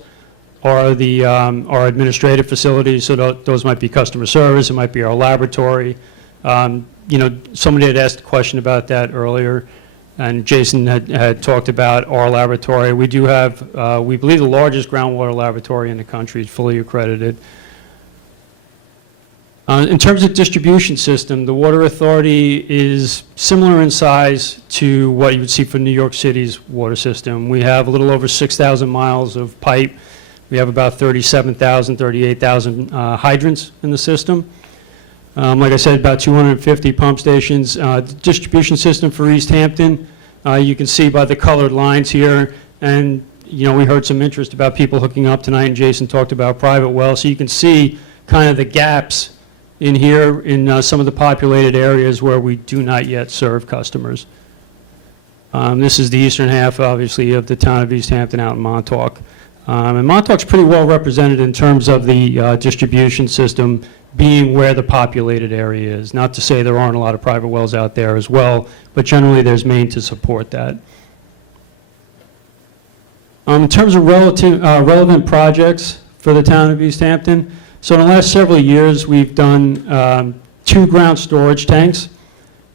are our administrative facilities, so those might be customer service, it might be our laboratory. Somebody had asked a question about that earlier, and Jason had talked about our laboratory. We do have, we believe, the largest groundwater laboratory in the country, is fully accredited. In terms of distribution system, the Water Authority is similar in size to what you would see for New York City's water system. We have a little over 6,000 miles of pipe. We have about 37,000, 38,000 hydrants in the system. Like I said, about 250 pump stations. The distribution system for East Hampton, you can see by the colored lines here, and we heard some interest about people hooking up tonight, and Jason talked about private wells, so you can see kind of the gaps in here in some of the populated areas where we do not yet serve customers. This is the eastern half, obviously, of the town of East Hampton out in Montauk. And Montauk's pretty well represented in terms of the distribution system being where the populated area is. Not to say there aren't a lot of private wells out there as well, but generally there's Maine to support that. In terms of relevant projects for the town of East Hampton, so in the last several years we've done 2 ground storage tanks,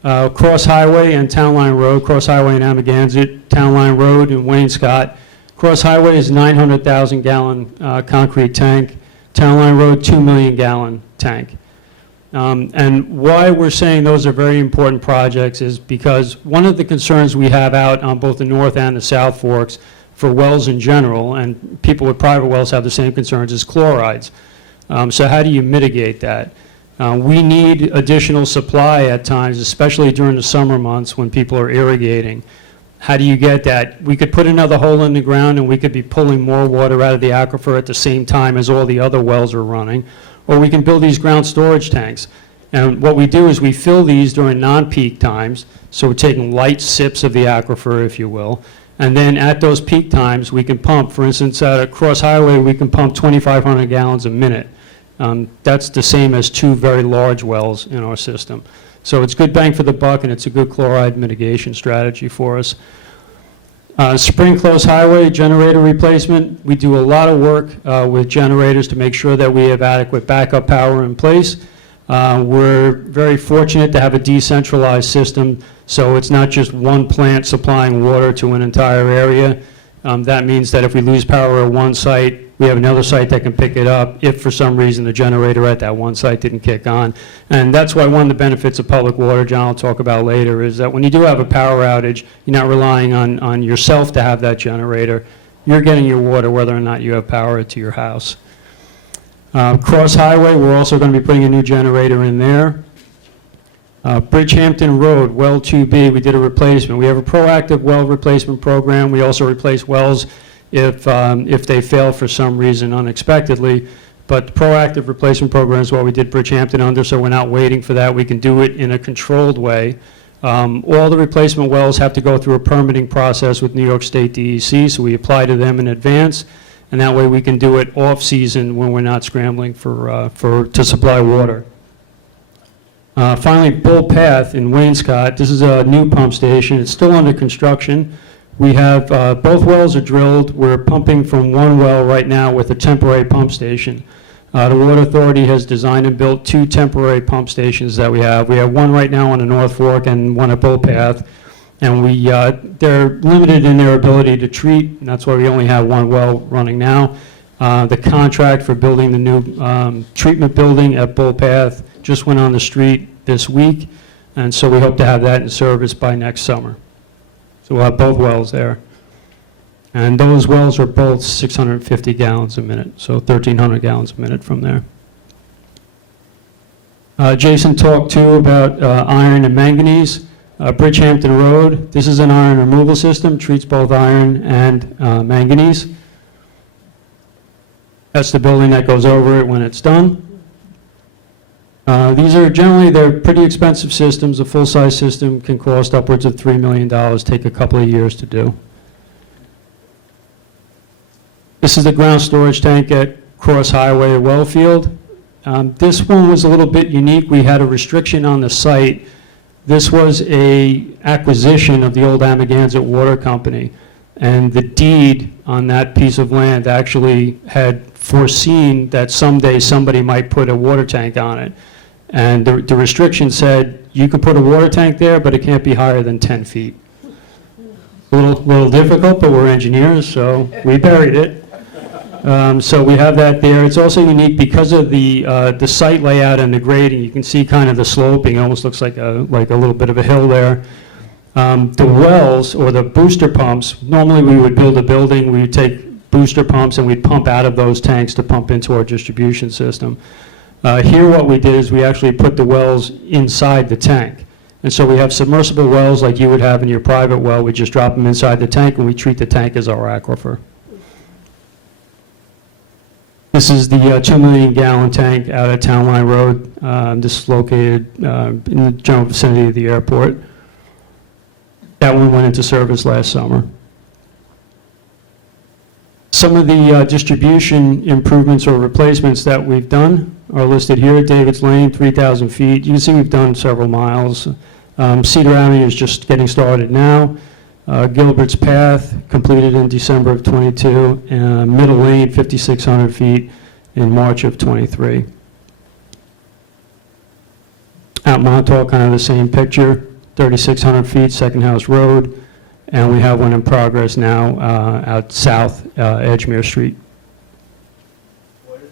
Cross Highway and Town Line Road, Cross Highway in Amagansett, Town Line Road in Waynescott. Cross Highway is 900,000 gallon concrete tank. Town Line Road, 2 million gallon tank. And why we're saying those are very important projects is because one of the concerns we have out on both the North and the South Forks for wells in general, and people with private wells have the same concerns, is chlorides. So how do you mitigate that? We need additional supply at times, especially during the summer months when people are irrigating. How do you get that? We could put another hole in the ground and we could be pulling more water out of the aquifer at the same time as all the other wells are running. Or we can build these ground storage tanks. And what we do is we fill these during non-peak times, so we're taking light sips of the aquifer, if you will. And then at those peak times, we can pump. For instance, at Cross Highway, we can pump 2,500 gallons a minute. That's the same as 2 very large wells in our system. So it's good bang for the buck, and it's a good chloride mitigation strategy for us. Spring-Close Highway generator replacement. We do a lot of work with generators to make sure that we have adequate backup power in place. We're very fortunate to have a decentralized system, so it's not just one plant supplying water to an entire area. That means that if we lose power at one site, we have another site that can pick it up if for some reason the generator at that one site didn't kick on. And that's why one of the benefits of public water, John will talk about later, is that when you do have a power outage, you're not relying on yourself to have that generator. You're getting your water whether or not you have power to your house. Cross Highway, we're also going to be putting a new generator in there. Bridgehampton Road, well 2B, we did a replacement. We have a proactive well replacement program. We also replace wells if they fail for some reason unexpectedly. But the proactive replacement program is what we did Bridgehampton under, so we're not waiting for that. We can do it in a controlled way. All the replacement wells have to go through a permitting process with New York State DEC, so we apply to them in advance, and that way we can do it off-season when we're not scrambling to supply water. Finally, Bull Path in Waynescott. This is a new pump station. It's still under construction. We have, both wells are drilled. We're pumping from one well right now with a temporary pump station. The Water Authority has designed and built 2 temporary pump stations that we have. We have one right now on the North Fork and one at Bull Path. And they're limited in their ability to treat, and that's why we only have one well running now. The contract for building the new treatment building at Bull Path just went on the street this week, and so we hope to have that in service by next summer. So we'll have both wells there. And those wells are both 650 gallons a minute, so 1,300 gallons a minute from there. Jason talked too about iron and manganese. Bridgehampton Road, this is an iron removal system, treats both iron and manganese. That's the building that goes over it when it's done. These are generally, they're pretty expensive systems. A full-size system can cost upwards of $3 million, take a couple of years to do. This is the ground storage tank at Cross Highway at Wellfield. This one was a little bit unique. We had a restriction on the site. This was a acquisition of the old Amagansett Water Company, and the deed on that piece of land actually had foreseen that someday somebody might put a water tank on it. And the restriction said, you could put a water tank there, but it can't be higher than 10 feet. A little difficult, but we're engineers, so we buried it. So we have that there. It's also unique because of the site layout and the grading. You can see kind of the sloping. It almost looks like a little bit of a hill there. The wells, or the booster pumps, normally we would build a building, we would take booster pumps and we'd pump out of those tanks to pump into our distribution system. Here what we did is we actually put the wells inside the tank. And so we have submersible wells like you would have in your private well. We just drop them inside the tank and we treat the tank as our aquifer. This is the 2 million gallon tank out at Town Line Road. This is located in the general vicinity of the airport. That one went into service last summer. Some of the distribution improvements or replacements that we've done are listed here. David's Lane, 3,000 feet. You can see we've done several miles. Cedar Avenue is just getting started now. Gilbert's Path, completed in December of '22. Middle Lane, 5,600 feet in March of '23. Out Montauk, kind of the same picture, 3,600 feet, Second House Road. And we have one in progress now out south, Edgemere Street. What are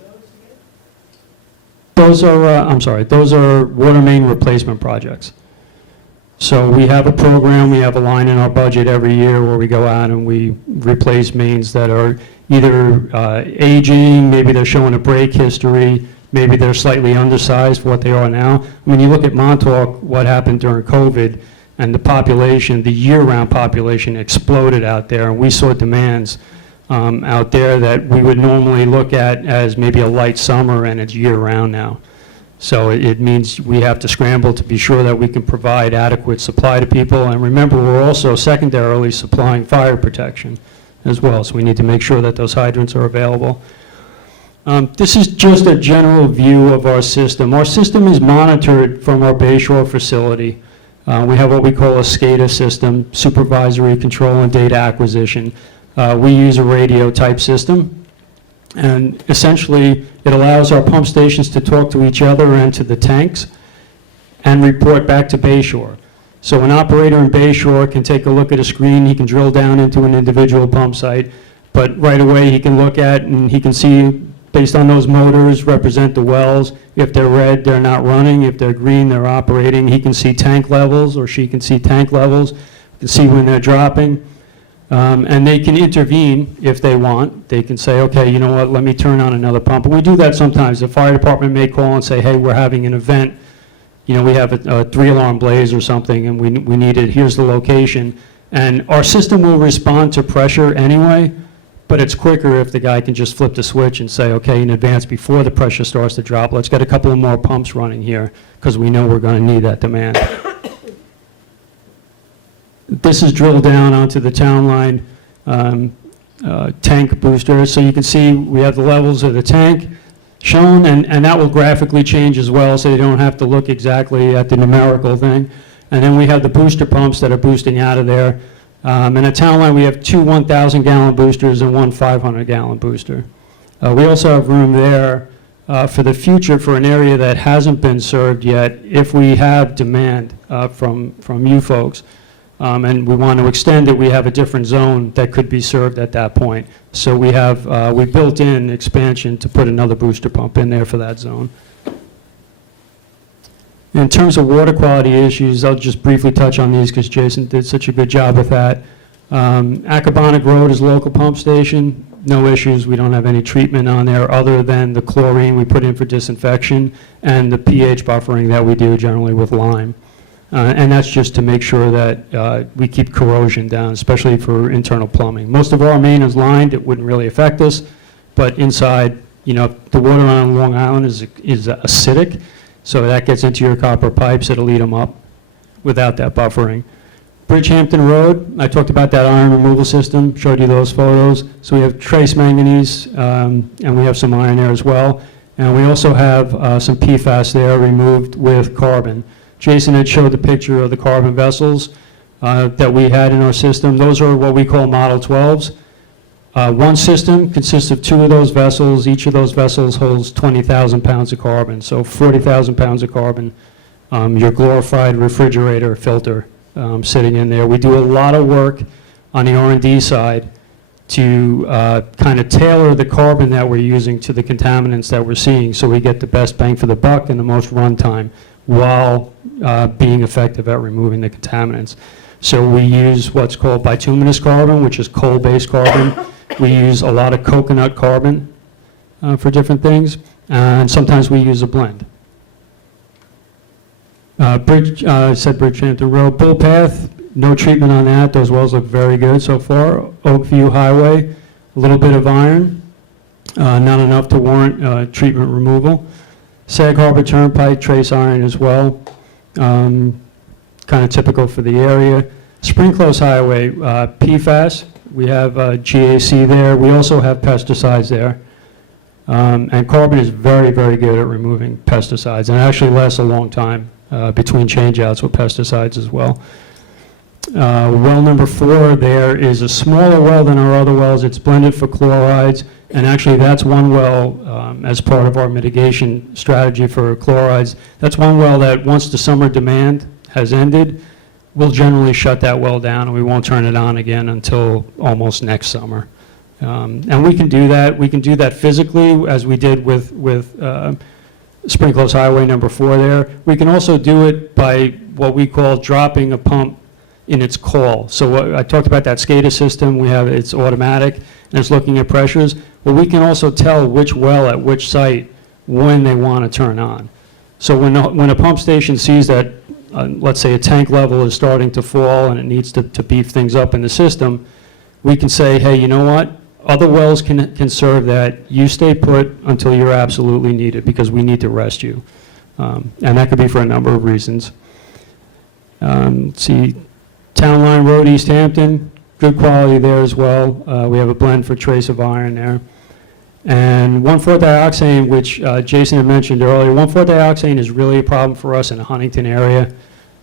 those again? Those are water main replacement projects. So we have a program, we have a line in our budget every year where we go out and we replace mains that are either aging, maybe they're showing a break history, maybe they're slightly undersized for what they are now. I mean, you look at Montauk, what happened during COVID, and the population, the year-round population exploded out there, and we saw demands out there that we would normally look at as maybe a light summer, and it's year-round now. So it means we have to scramble to be sure that we can provide adequate supply to people. And remember, we're also secondarily supplying fire protection as well, so we need to make sure that those hydrants are available. This is just a general view of our system. Our system is monitored from our Bayshore facility. We have what we call a SCADA system, supervisory control and data acquisition. We use a radio type system. And essentially, it allows our pump stations to talk to each other and to the tanks and report back to Bayshore. So an operator in Bayshore can take a look at a screen, he can drill down into an individual pump site, but right away he can look at and he can see, based on those motors, represent the wells. If they're red, they're not running. If they're green, they're operating. He can see tank levels, or she can see tank levels, can see when they're dropping. And they can intervene if they want. They can say, okay, you know what, let me turn on another pump. And we do that sometimes. The fire department may call and say, hey, we're having an event. You know, we have a 3-alarm blaze or something, and we need it. Here's the location. And our system will respond to pressure anyway, but it's quicker if the guy can just flip the switch and say, okay, in advance, before the pressure starts to drop, let's get a couple of more pumps running here, because we know we're going to need that demand. This is drilled down onto the Town Line tank booster. So you can see we have the levels of the tank shown, and that will graphically change as well, so you don't have to look exactly at the numerical thing. And then we have the booster pumps that are boosting out of there. And at Town Line, we have 2 1,000-gallon boosters and 1 500-gallon booster. We also have room there for the future for an area that hasn't been served yet if we have demand from you folks. And we want to extend it, we have a different zone that could be served at that point. So we have, we built in expansion to put another booster pump in there for that zone. In terms of water quality issues, I'll just briefly touch on these because Jason did such a good job with that. Acabonic Road is a local pump station. No issues, we don't have any treatment on there other than the chlorine we put in for disinfection and the pH buffering that we do generally with lime. And that's just to make sure that we keep corrosion down, especially for internal plumbing. Most of our main is lined, it wouldn't really affect us, but inside, you know, the water on Long Island is acidic, so that gets into your copper pipes, it'll eat them up without that buffering. Hampton Road, I talked about that iron removal system, showed you those photos. So we have trace manganese, and we have some iron there as well. And we also have some PFAS there removed with carbon. Jason had showed the picture of the carbon vessels that we had in our system. Those are what we call Model 12s. One system consists of 2 of those vessels. Each of those vessels holds 20,000 pounds of carbon. So 40,000 pounds of carbon, your glorified refrigerator filter sitting in there. We do a lot of work on the R&D side to kind of tailor the carbon that we're using to the contaminants that we're seeing, so we get the best bang for the buck and the most runtime while being effective at removing the contaminants. So we use what's called bituminous carbon, which is coal-based carbon. We use a lot of coconut carbon for different things, and sometimes we use a blend. Bridgehampton Road, Bull Path, no treatment on that. Those wells look very good so far. Oakview Highway, a little bit of iron, not enough to warrant treatment removal. Sag Harbor Turnpike, trace iron as well, kind of typical for the area. Spring-Close Highway, PFAS, we have GAC there. We also have pesticides there. And carbon is very, very good at removing pesticides, and it actually lasts a long time between changeouts with pesticides as well. Well number 4 there is a smaller well than our other wells. It's blended for chlorides, and actually that's one well as part of our mitigation strategy for chlorides. That's one well that once the summer demand has ended, we'll generally shut that well down and we won't turn it on again until almost next summer. And we can do that. We can do that physically, as we did with Spring-Close Highway number 4 there. We can also do it by what we call dropping a pump in its call. So I talked about that SCADA system. It's automatic and it's looking at pressures. Well, we can also tell which well at which site when they want to turn on. So when a pump station sees that, let's say a tank level is starting to fall and it needs to beef things up in the system, we can say, hey, you know what? Other wells can serve that. You stay put until you're absolutely needed, because we need to rest you. And that could be for a number of reasons. Let's see, Town Line Road, East Hampton, good quality there as well. We have a blend for trace of iron there. And 1,4-dioxane, which Jason had mentioned earlier, 1,4-dioxane is really a problem for us in the Huntington area.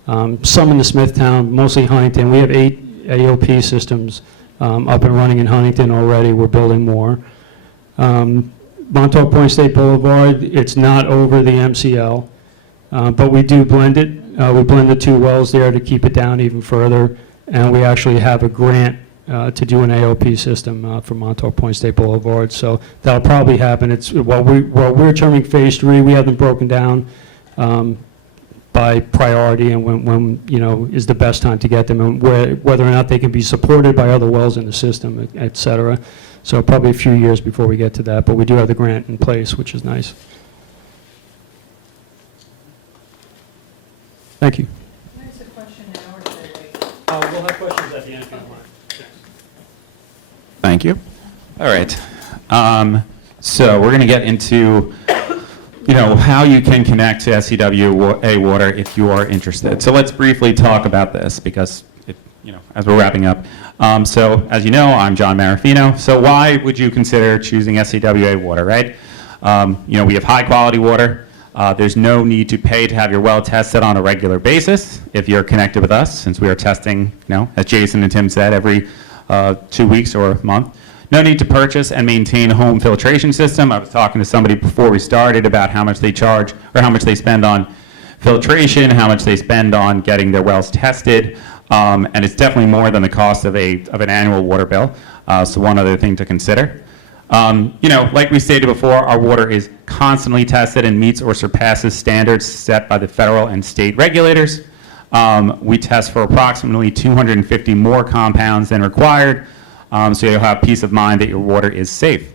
Some in the Smithtown, mostly Huntington. We have 8 AOP systems up and running in Huntington already. We're building more. Montauk Point State Boulevard, it's not over the MCL, but we do blend it. We blend the 2 wells there to keep it down even further, and we actually have a grant to do an AOP system for Montauk Point State Boulevard, so that'll probably happen. It's while we're terming phase 3, we have them broken down by priority and when you know is the best time to get them, and whether or not they can be supported by other wells in the system, et cetera. So probably a few years before we get to that, but we do have the grant in place, which is nice. Thank you. Can I ask a question now, or should I wait? We'll have questions at the end if you don't mind. Thank you. All right. So we're going to get into, you know, how you can connect to SCWA water if you are interested. So let's briefly talk about this, because, you know, as we're wrapping up. So as you know, I'm John Marafino. So why would you consider choosing SCWA water, right? You know, we have high quality water. There's no need to pay to have your well tested on a regular basis if you're connected with us, since we are testing, you know, as Jason and Tim said, every 2 weeks or a month. No need to purchase and maintain a home filtration system. I was talking to somebody before we started about how much they charge or how much they spend on filtration, how much they spend on getting their wells tested, and it's definitely more than the cost of an annual water bill. So one other thing to consider. You know, like we stated before, our water is constantly tested and meets or surpasses standards set by the federal and state regulators. We test for approximately 250 more compounds than required, so you'll have peace of mind that your water is safe.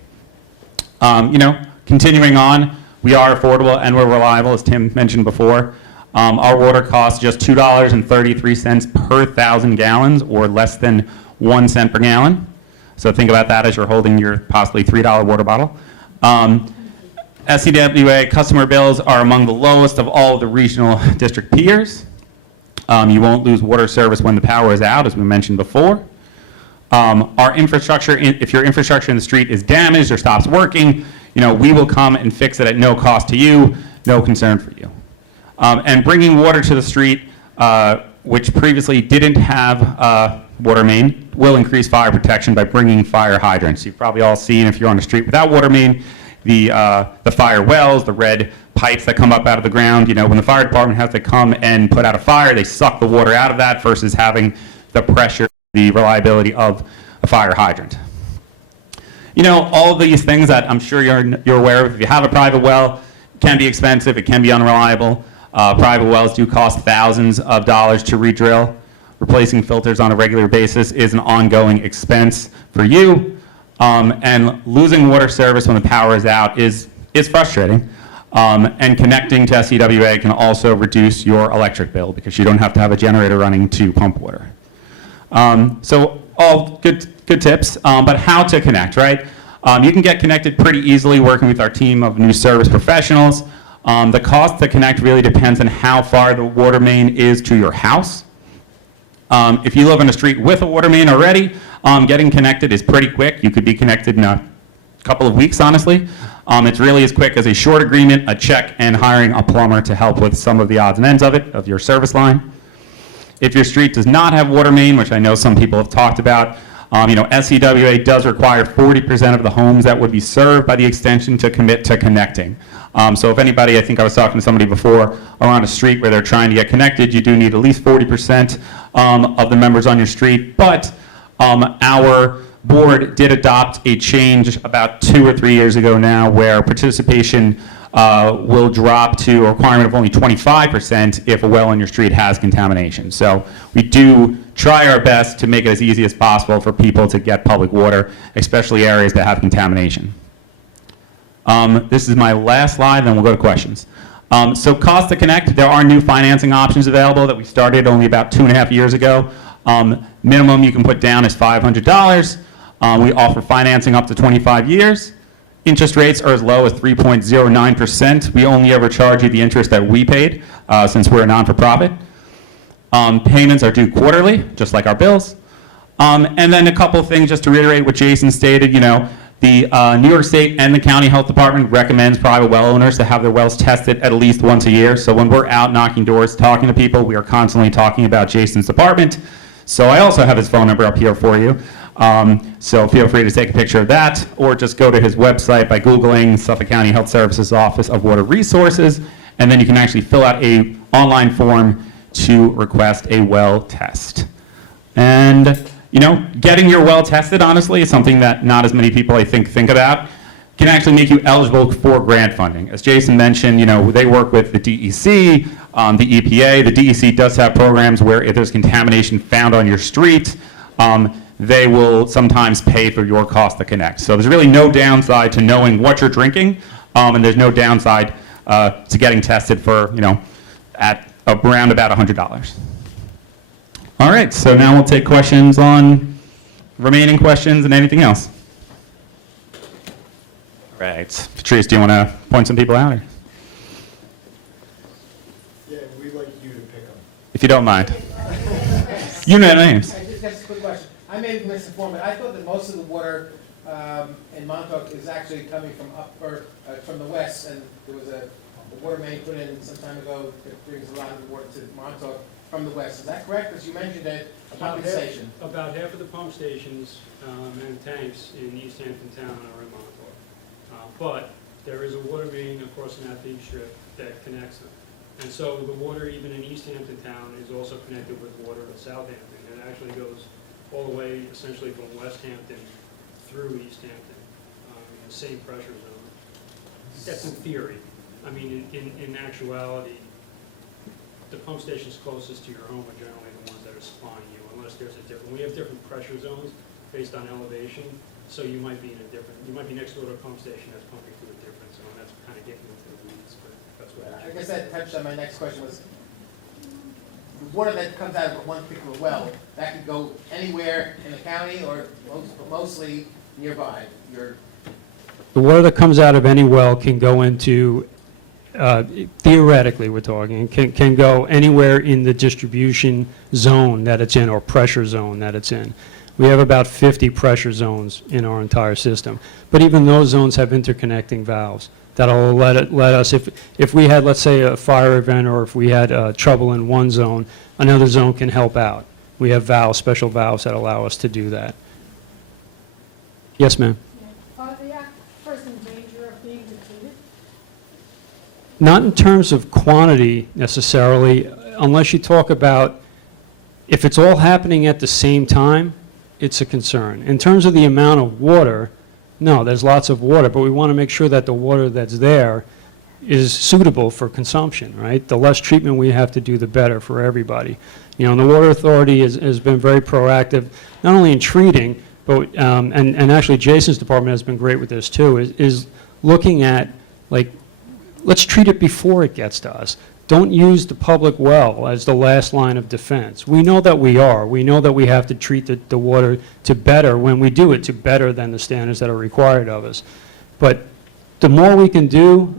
You know, continuing on, we are affordable and we're reliable, as Tim mentioned before. Our water costs just $2.33 per 1,000 gallons, or less than 1 cent per gallon. So think about that as you're holding your possibly $3 water bottle. SCWA customer bills are among the lowest of all of the regional district peers. You won't lose water service when the power is out, as we mentioned before. Our infrastructure, if your infrastructure in the street is damaged or stops working, we will come and fix it at no cost to you, no concern for you. And bringing water to the street, which previously didn't have water main, will increase fire protection by bringing fire hydrants. You've probably all seen, if you're on the street without water main, the fire wells, the red pipes that come up out of the ground. When the fire department has to come and put out a fire, they suck the water out of that versus having the pressure, the reliability of a fire hydrant. All of these things that I'm sure you're aware of. If you have a private well, it can be expensive, it can be unreliable. Private wells do cost thousands of dollars to re-drill. Replacing filters on a regular basis is an ongoing expense for you. And losing water service when the power is out is frustrating. And connecting to SCWA can also reduce your electric bill because you don't have to have a generator running to pump water. So all good tips, but how to connect, right? You can get connected pretty easily working with our team of new service professionals. The cost to connect really depends on how far the water main is to your house. If you live on a street with a water main already, getting connected is pretty quick. You could be connected in a couple of weeks, honestly. It's really as quick as a short agreement, a check, and hiring a plumber to help with some of the odds and ends of your service line. If your street does not have water main, which I know some people have talked about, SCWA does require 40% of the homes that would be served by the extension to commit to connecting. So if anybody, I think I was talking to somebody before, are on a street where they're trying to get connected, you do need at least 40% of the members on your street. But our board did adopt a change about 2 or 3 years ago now where participation will drop to a requirement of only 25% if a well on your street has contamination. So we do try our best to make it as easy as possible for people to get public water, especially areas that have contamination. This is my last slide, then we'll go to questions. So cost to connect, there are new financing options available that we started only about 2.5 years ago. Minimum you can put down is $500. We offer financing up to 25 years. Interest rates are as low as 3.09%. We only ever charge you the interest that we paid since we're a non-for-profit. Payments are due quarterly, just like our bills. And then a couple of things just to reiterate what Jason stated, the New York State and the County Health Department recommends private well owners to have their wells tested at least once a year. So when we're out knocking doors, talking to people, we are constantly talking about Jason's department. So I also have his phone number up here for you. So feel free to take a picture of that, or just go to his website by Googling Suffolk County Health Services Office of Water Resources, and then you can actually fill out an online form to request a well test. And getting your well tested, honestly, is something that not as many people, I think about. Can actually make you eligible for grant funding. As Jason mentioned, they work with the DEC, the EPA. The DEC does have programs where if there's contamination found on your street, they will sometimes pay for your cost to connect. So there's really no downside to knowing what you're drinking, and there's no downside to getting tested for, at around about $100. All right, so now we'll take questions on remaining questions and anything else. All right, Patrice, do you want to point some people out? Or? Yeah, we'd like you to pick them. If you don't mind. You know names. Just a quick question. I may be misinformed, but I thought that most of the water in Montauk is actually coming from from the west, and there was a water main put in some time ago that brings a lot of the water to Montauk from the west. Is that correct? Because you mentioned a pumping station. About half of the pump stations and tanks in East Hampton town are in Montauk. But there is a water main across the Math Beach Strip that connects them. And so the water even in East Hampton town is also connected with water in Southampton. It actually goes all the way essentially from West Hampton through East Hampton in the same pressure zone. That's in theory. I mean, in actuality, the pump stations closest to your home are generally the ones that are supplying you, unless there's a different, we have different pressure zones based on elevation, so you might be next door to a pump station that's pumping through a different zone. That's kind of getting into the weeds, but that's what I guess that touched on my next question was, water that comes out of one particular well, that could go anywhere in the county or mostly nearby? The water that comes out of any well can go into, theoretically, we're talking, can go anywhere in the distribution zone that it's in, or pressure zone that it's in. We have about 50 pressure zones in our entire system. But even those zones have interconnecting valves that'll let us, if we had, let's say, a fire event, or if we had trouble in one zone, another zone can help out. We have valves, special valves that allow us to do that. Yes, ma'am? Are the aquifers in danger of being depleted? Not in terms of quantity necessarily, unless you talk about, if it's all happening at the same time, it's a concern. In terms of the amount of water, no, there's lots of water, but we want to make sure that the water that's there is suitable for consumption, right? The less treatment we have to do, the better for everybody. You know, and the Water Authority has been very proactive, not only in treating, but, and actually Jason's department has been great with this too, is looking at, like, let's treat it before it gets to us. Don't use the public well as the last line of defense. We know that we know that we have to treat the water to better, when we do it, to better than the standards that are required of us. But the more we can do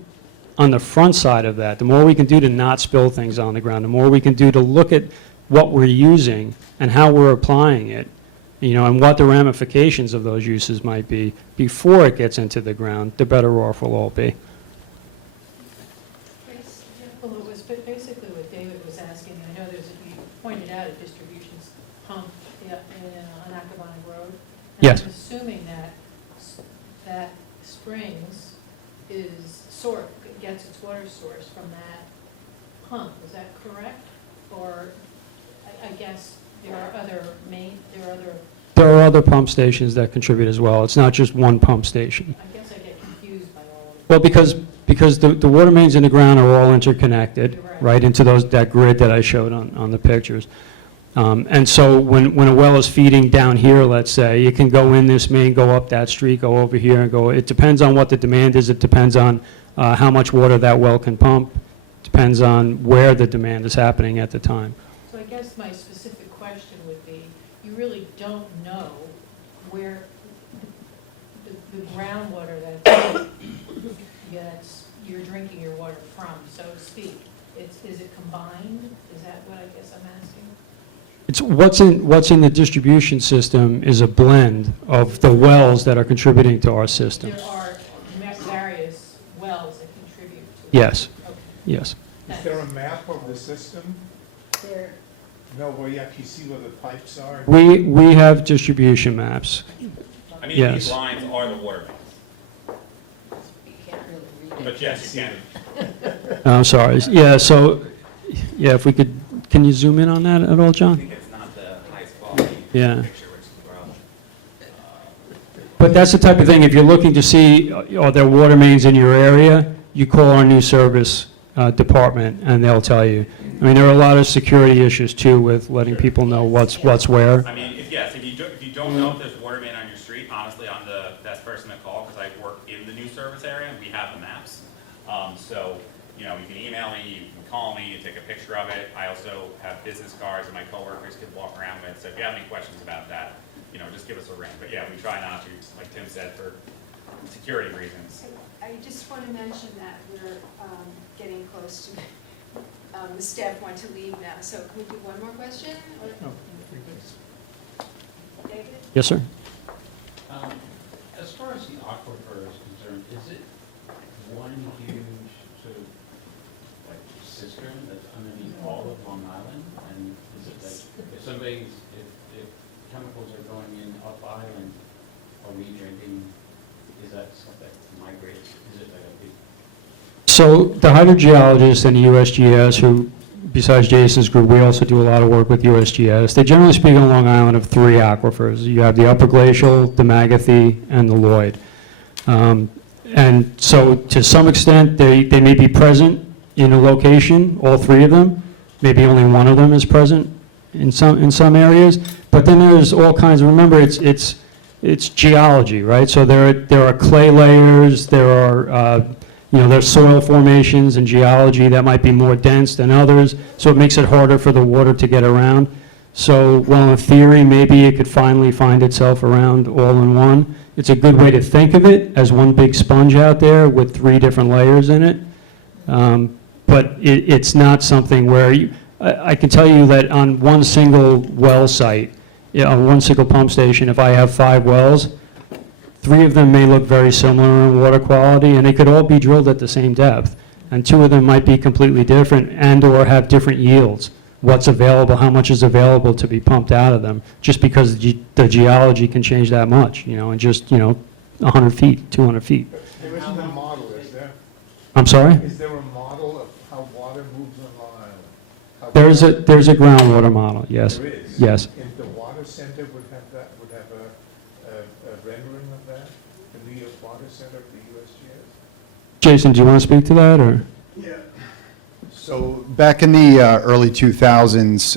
on the front side of that, the more we can do to not spill things on the ground, the more we can do to look at what we're using and how we're applying it, you know, and what the ramifications of those uses might be before it gets into the ground, the better off we'll all be. Well, it was basically what David was asking. I know you pointed out a distribution pump on Accabonac Road. Yes. I'm assuming that Springs gets its water source from that pump. Is that correct? Or I guess there are other. There are other pump stations that contribute as well. It's not just one pump station. I guess I get confused by all of it. Well, because the water mains in the ground are all interconnected, right, into that grid that I showed on the pictures. And so when a well is feeding down here, let's say, it can go in this main, go up that street, go over here, and go. It depends on what the demand is. It depends on how much water that well can pump. Depends on where the demand is happening at the time. So I guess my specific question would be, you really don't know where the groundwater that's you're drinking your water from, so to speak. Is it combined? Is that what I guess I'm asking? It's what's in the distribution system is a blend of the wells that are contributing to our system. There are various wells that contribute to it. Yes, Okay. yes. Thanks. Is there a map of the system? There, No, where you actually see where the pipes are? We have distribution maps. I mean, Yes. these lines are the water mains, you can't really read it. but yes, you can. I'm sorry. Yeah, so, yeah, if we could, can you zoom in on that at all, I John? think it's not the highest quality Yeah. picture, which is well. But that's the type of thing, if you're looking to see, are there water mains in your area, you call our new service department, and they'll tell you. I mean, there are a lot of security issues, too, with letting people know what's where. I mean, if you don't know if there's water main on your street, honestly, I'm the best person to call because I work in the new service area and we have the maps. So, you know, you can email me, you can call me, you take a picture of it. I also have business cards that my coworkers can walk around with. So if you have any questions about that, you know, just give us a ring. But yeah, we try not to, like Tim said, for security reasons. I just want to mention that we're getting close to, the staff want to leave now, so can we do one more question? David? Yes, sir. As far as the aquifer is concerned, is it one huge sort of like cistern that's underneath all of Long Island? And is it like, if chemicals are going in up island, are we drinking, is that stuff that migrates? Is it like a big? So the hydrogeologists and the USGS, who, besides Jason's group, we also do a lot of work with USGS. They generally speak on Long Island of three aquifers. You have the Upper Glacial, the Magathy, and the Lloyd. And so to some extent, they may be present in a location, all three of them. Maybe only one of them is present in some areas. But then there's all kinds of, remember, it's geology, right? So there are clay layers, there are there's soil formations and geology that might be more dense than others, so it makes it harder for the water to get around. So, well, in theory, maybe it could finally find itself around all in one. It's a good way to think of it as one big sponge out there with 3 different layers in it. But it's not something where, I can tell you that on one single well site, on one single pump station, if I have 5 wells, 3 of them may look very similar in water quality, and they could all be drilled at the same depth. And 2 of them might be completely different and/or have different yields. What's available, how much is available to be pumped out of them, just because the geology can change that much, in just, 100 feet, 200 feet. There isn't a model, is there? I'm sorry? Is there a model of how water moves on Long Island? There's a groundwater model, yes. There is? Yes. If the water center would have that, would have a rendering of that, the New York Water Center of the USGS? Jason, do you want to speak to that, or? So back in the early 2000s,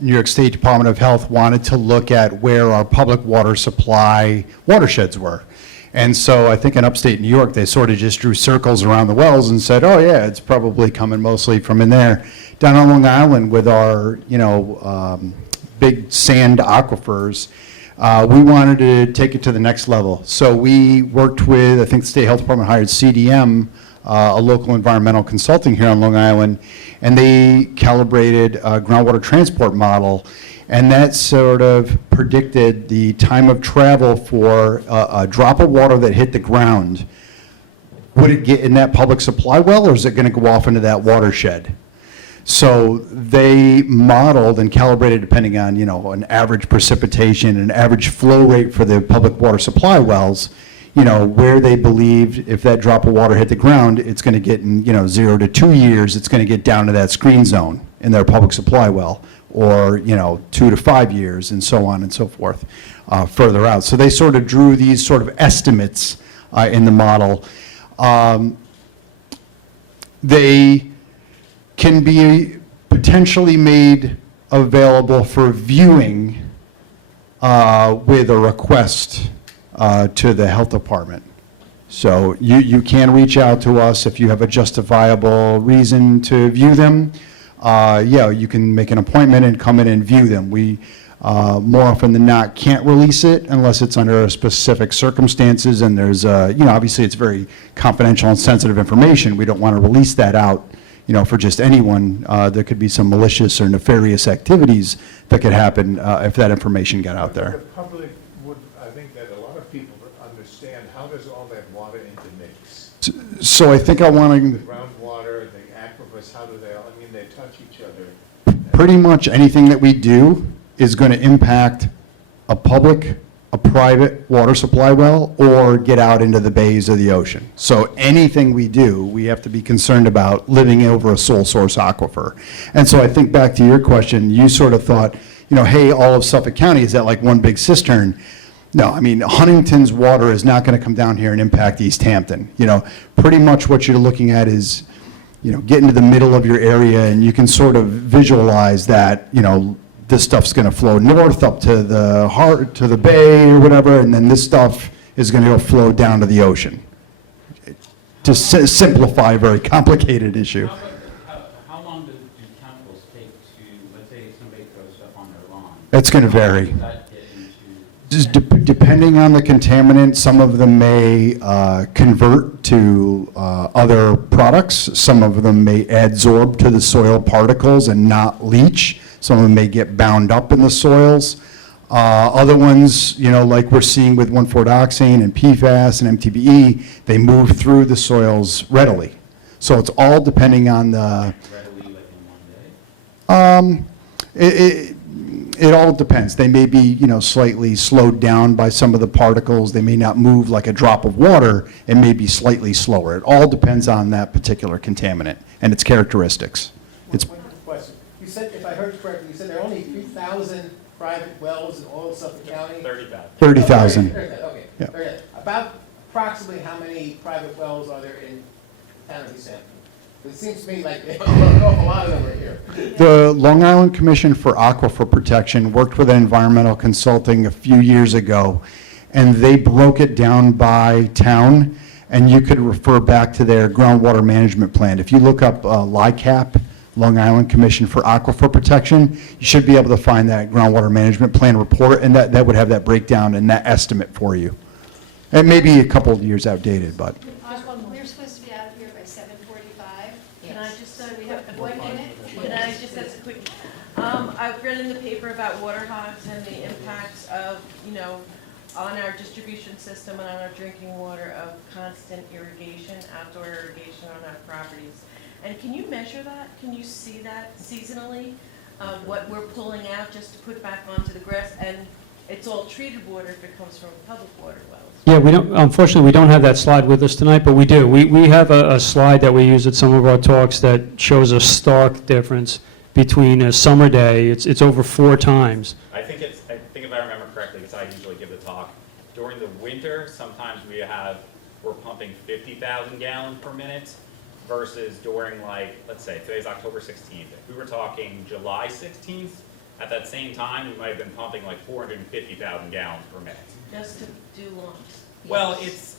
New York State Department of Health wanted to look at where our public water supply watersheds were. And so I think in upstate New York, they sort of just drew circles around the wells and said, oh yeah, it's probably coming mostly from in there. Down on Long Island with our, big sand aquifers, we wanted to take it to the next level. So we worked with, I think the State Health Department hired CDM, a local environmental consulting here on Long Island, and they calibrated a groundwater transport model, and that sort of predicted the time of travel for a drop of water that hit the ground. Would it get in that public supply well, or is it going to go off into that watershed? So they modeled and calibrated depending on, an average precipitation, an average flow rate for the public water supply wells, where they believed if that drop of water hit the ground, it's going to get in, 0 to 2 years, it's going to get down to that screen zone in their public supply well, or, 2 to 5 years, and so on and so forth, further out. So they sort of drew these sort of estimates in the model. They can be potentially made available for viewing with a request to the health department. So you can reach out to us if you have a justifiable reason to view them. You can make an appointment and come in and view them. We, more often than not, can't release it unless it's under specific circumstances, and there's, obviously it's very confidential and sensitive information. We don't want to release that out, for just anyone. There could be some malicious or nefarious activities that could happen if that information got out there. The public would, I think that a lot of people would understand, how does all that water intermix? So I think I want The to, groundwater, the aquifers, how do they, they touch each other. pretty much anything that we do is going to impact a public, a private water supply well, or get out into the bays of the ocean. So anything we do, we have to be concerned about living over a sole source aquifer. And so I think back to your question, you sort of thought, hey, all of Suffolk County, is that like one big cistern? No, Huntington's water is not going to come down here and impact East Hampton. Pretty much what you're looking at is, get into the middle of your area, and you can sort of visualize that, this stuff's going to flow north up to the heart, to the bay or whatever, and then this stuff is going to go flow down to the ocean. To simplify a very complicated issue. How long do chemicals take to, let's say somebody throws stuff on their lawn? It's going to vary. Does that get into? Just depending on the contaminant, some of them may convert to other products. Some of them may adsorb to the soil particles and not leach. Some of them may get bound up in the soils. Other ones, like we're seeing with 1,4-dioxane and PFAS and MTBE, they move through the soils readily. So it's all depending on the... Readily, like in one day? It all depends. They may be, slightly slowed down by some of the particles. They may not move like a drop of water. It may be slightly slower. It all depends on that particular contaminant and its characteristics. One question. You said, if I heard you correctly, you said there are only 3,000 private wells in all of Suffolk County? 30,000. 30,000. Okay. Yeah. 30,000. About approximately how many private wells are there in town of East Hampton? It seems to me like an awful lot of them are here. The Long Island Commission for Aquifer Protection worked with an environmental consulting a few years ago, and they broke it down by town, and you could refer back to their groundwater management plan. If you look up LICAP, Long Island Commission for Aquifer Protection, you should be able to find that groundwater management plan report, and that would have that breakdown and that estimate for you. It may be a couple of years outdated, but. We're supposed to be out of here by 7:45. Can I just, We have 1 minute. can I just ask a quick, I've read in the paper about water hogs and the impacts of, on our distribution system and on our drinking water of constant irrigation, outdoor irrigation on our properties. And can you measure that? Can you see that seasonally, what we're pulling out just to put back onto the grass? And it's all treated water if it comes from public water wells. Yeah, we don't, unfortunately, we don't have that slide with us tonight, but we do. We have a slide that we use at some of our talks that shows a stark difference between a summer day, it's over 4 times. I think if I remember correctly, because I usually give the talk, during the winter, sometimes we're pumping 50,000 gallons per minute versus during let's say, today's October 16th. If we were talking July 16th, at that same time, we might have been pumping 450,000 gallons per minute. Just to do lawns. Well, it's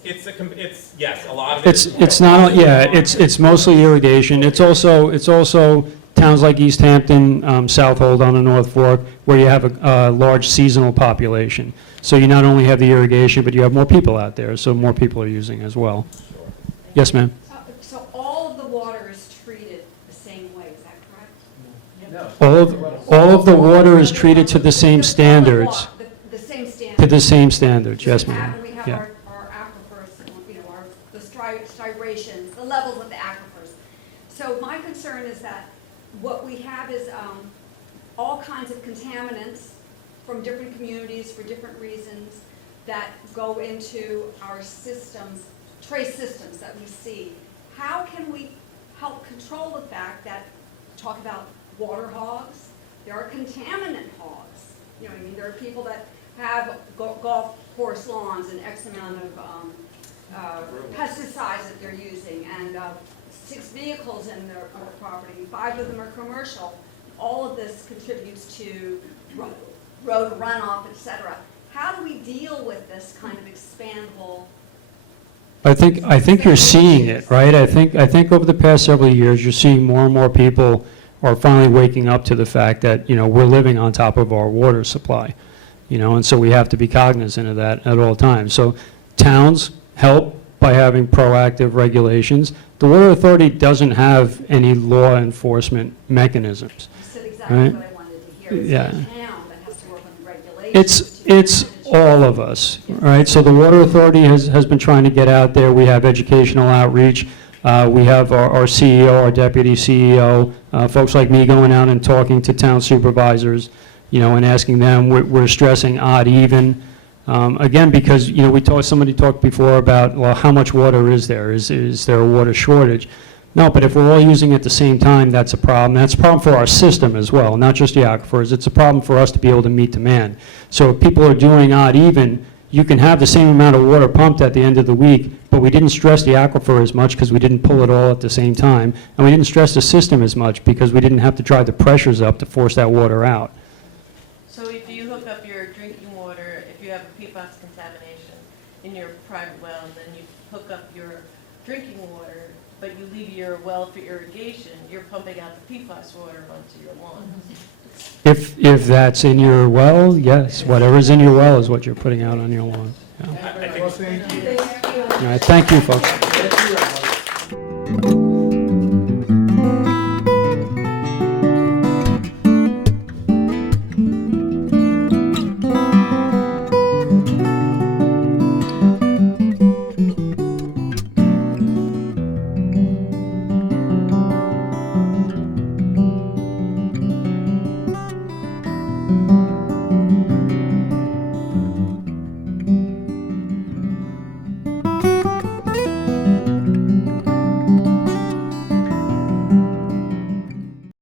yes, a lot of it. It's not, yeah, it's mostly irrigation. It's also towns like East Hampton, Southold on the North Fork, where you have a large seasonal population. So you not only have the irrigation, but you have more people out there, so more people are using as well. Yes, ma'am? So all of the water is treated the same way, is that correct? No. All of the water is treated to the same standards. The same standards. To the same standards, yes, ma'am. We have Yeah. our aquifers, the striations, the levels of the aquifers. So my concern is that what we have is all kinds of contaminants from different communities for different reasons that go into our systems, trace systems that we see. How can we help control the fact that, talk about water hogs, there are contaminant hogs. You know what I mean? There are people that have golf course lawns and X amount of pesticides that they're using, and 6 vehicles in their property, 5 of them are commercial. All of this contributes to road runoff, et cetera. How do we deal with this kind of expandable? I think you're seeing it, right? I think over the past several years, you're seeing more and more people are finally waking up to the fact that, we're living on top of our water supply, and so we have to be cognizant of that at all times. So towns help by having proactive regulations. The Water Authority doesn't have any law enforcement mechanisms. You said exactly Right. what I wanted to hear. It's Yeah. the town that has to work on the regulations. It's all of us, right? So the Water Authority has been trying to get out there. We have educational outreach. We have our CEO, our deputy CEO, folks like me going out and talking to town supervisors, and asking them. We're stressing odd even. Again, because, somebody talked before about, well, how much water is there? Is there a water shortage? No, but if we're all using it at the same time, that's a problem. That's a problem for our system as well, not just the aquifers. It's a problem for us to be able to meet demand. So if people are doing odd even, you can have the same amount of water pumped at the end of the week, but we didn't stress the aquifer as much because we didn't pull it all at the same time, and we didn't stress the system as much because we didn't have to drive the pressures up to force that water out. So if you hook up your drinking water, if you have a PFAS contamination in your private well, and then you hook up your drinking water, but you leave your well for irrigation, you're pumping out the PFAS water onto your lawn. If that's in your well, yes, whatever's in your well is what you're putting out on your lawn. Yeah. Well, thank you. All right, thank you, folks.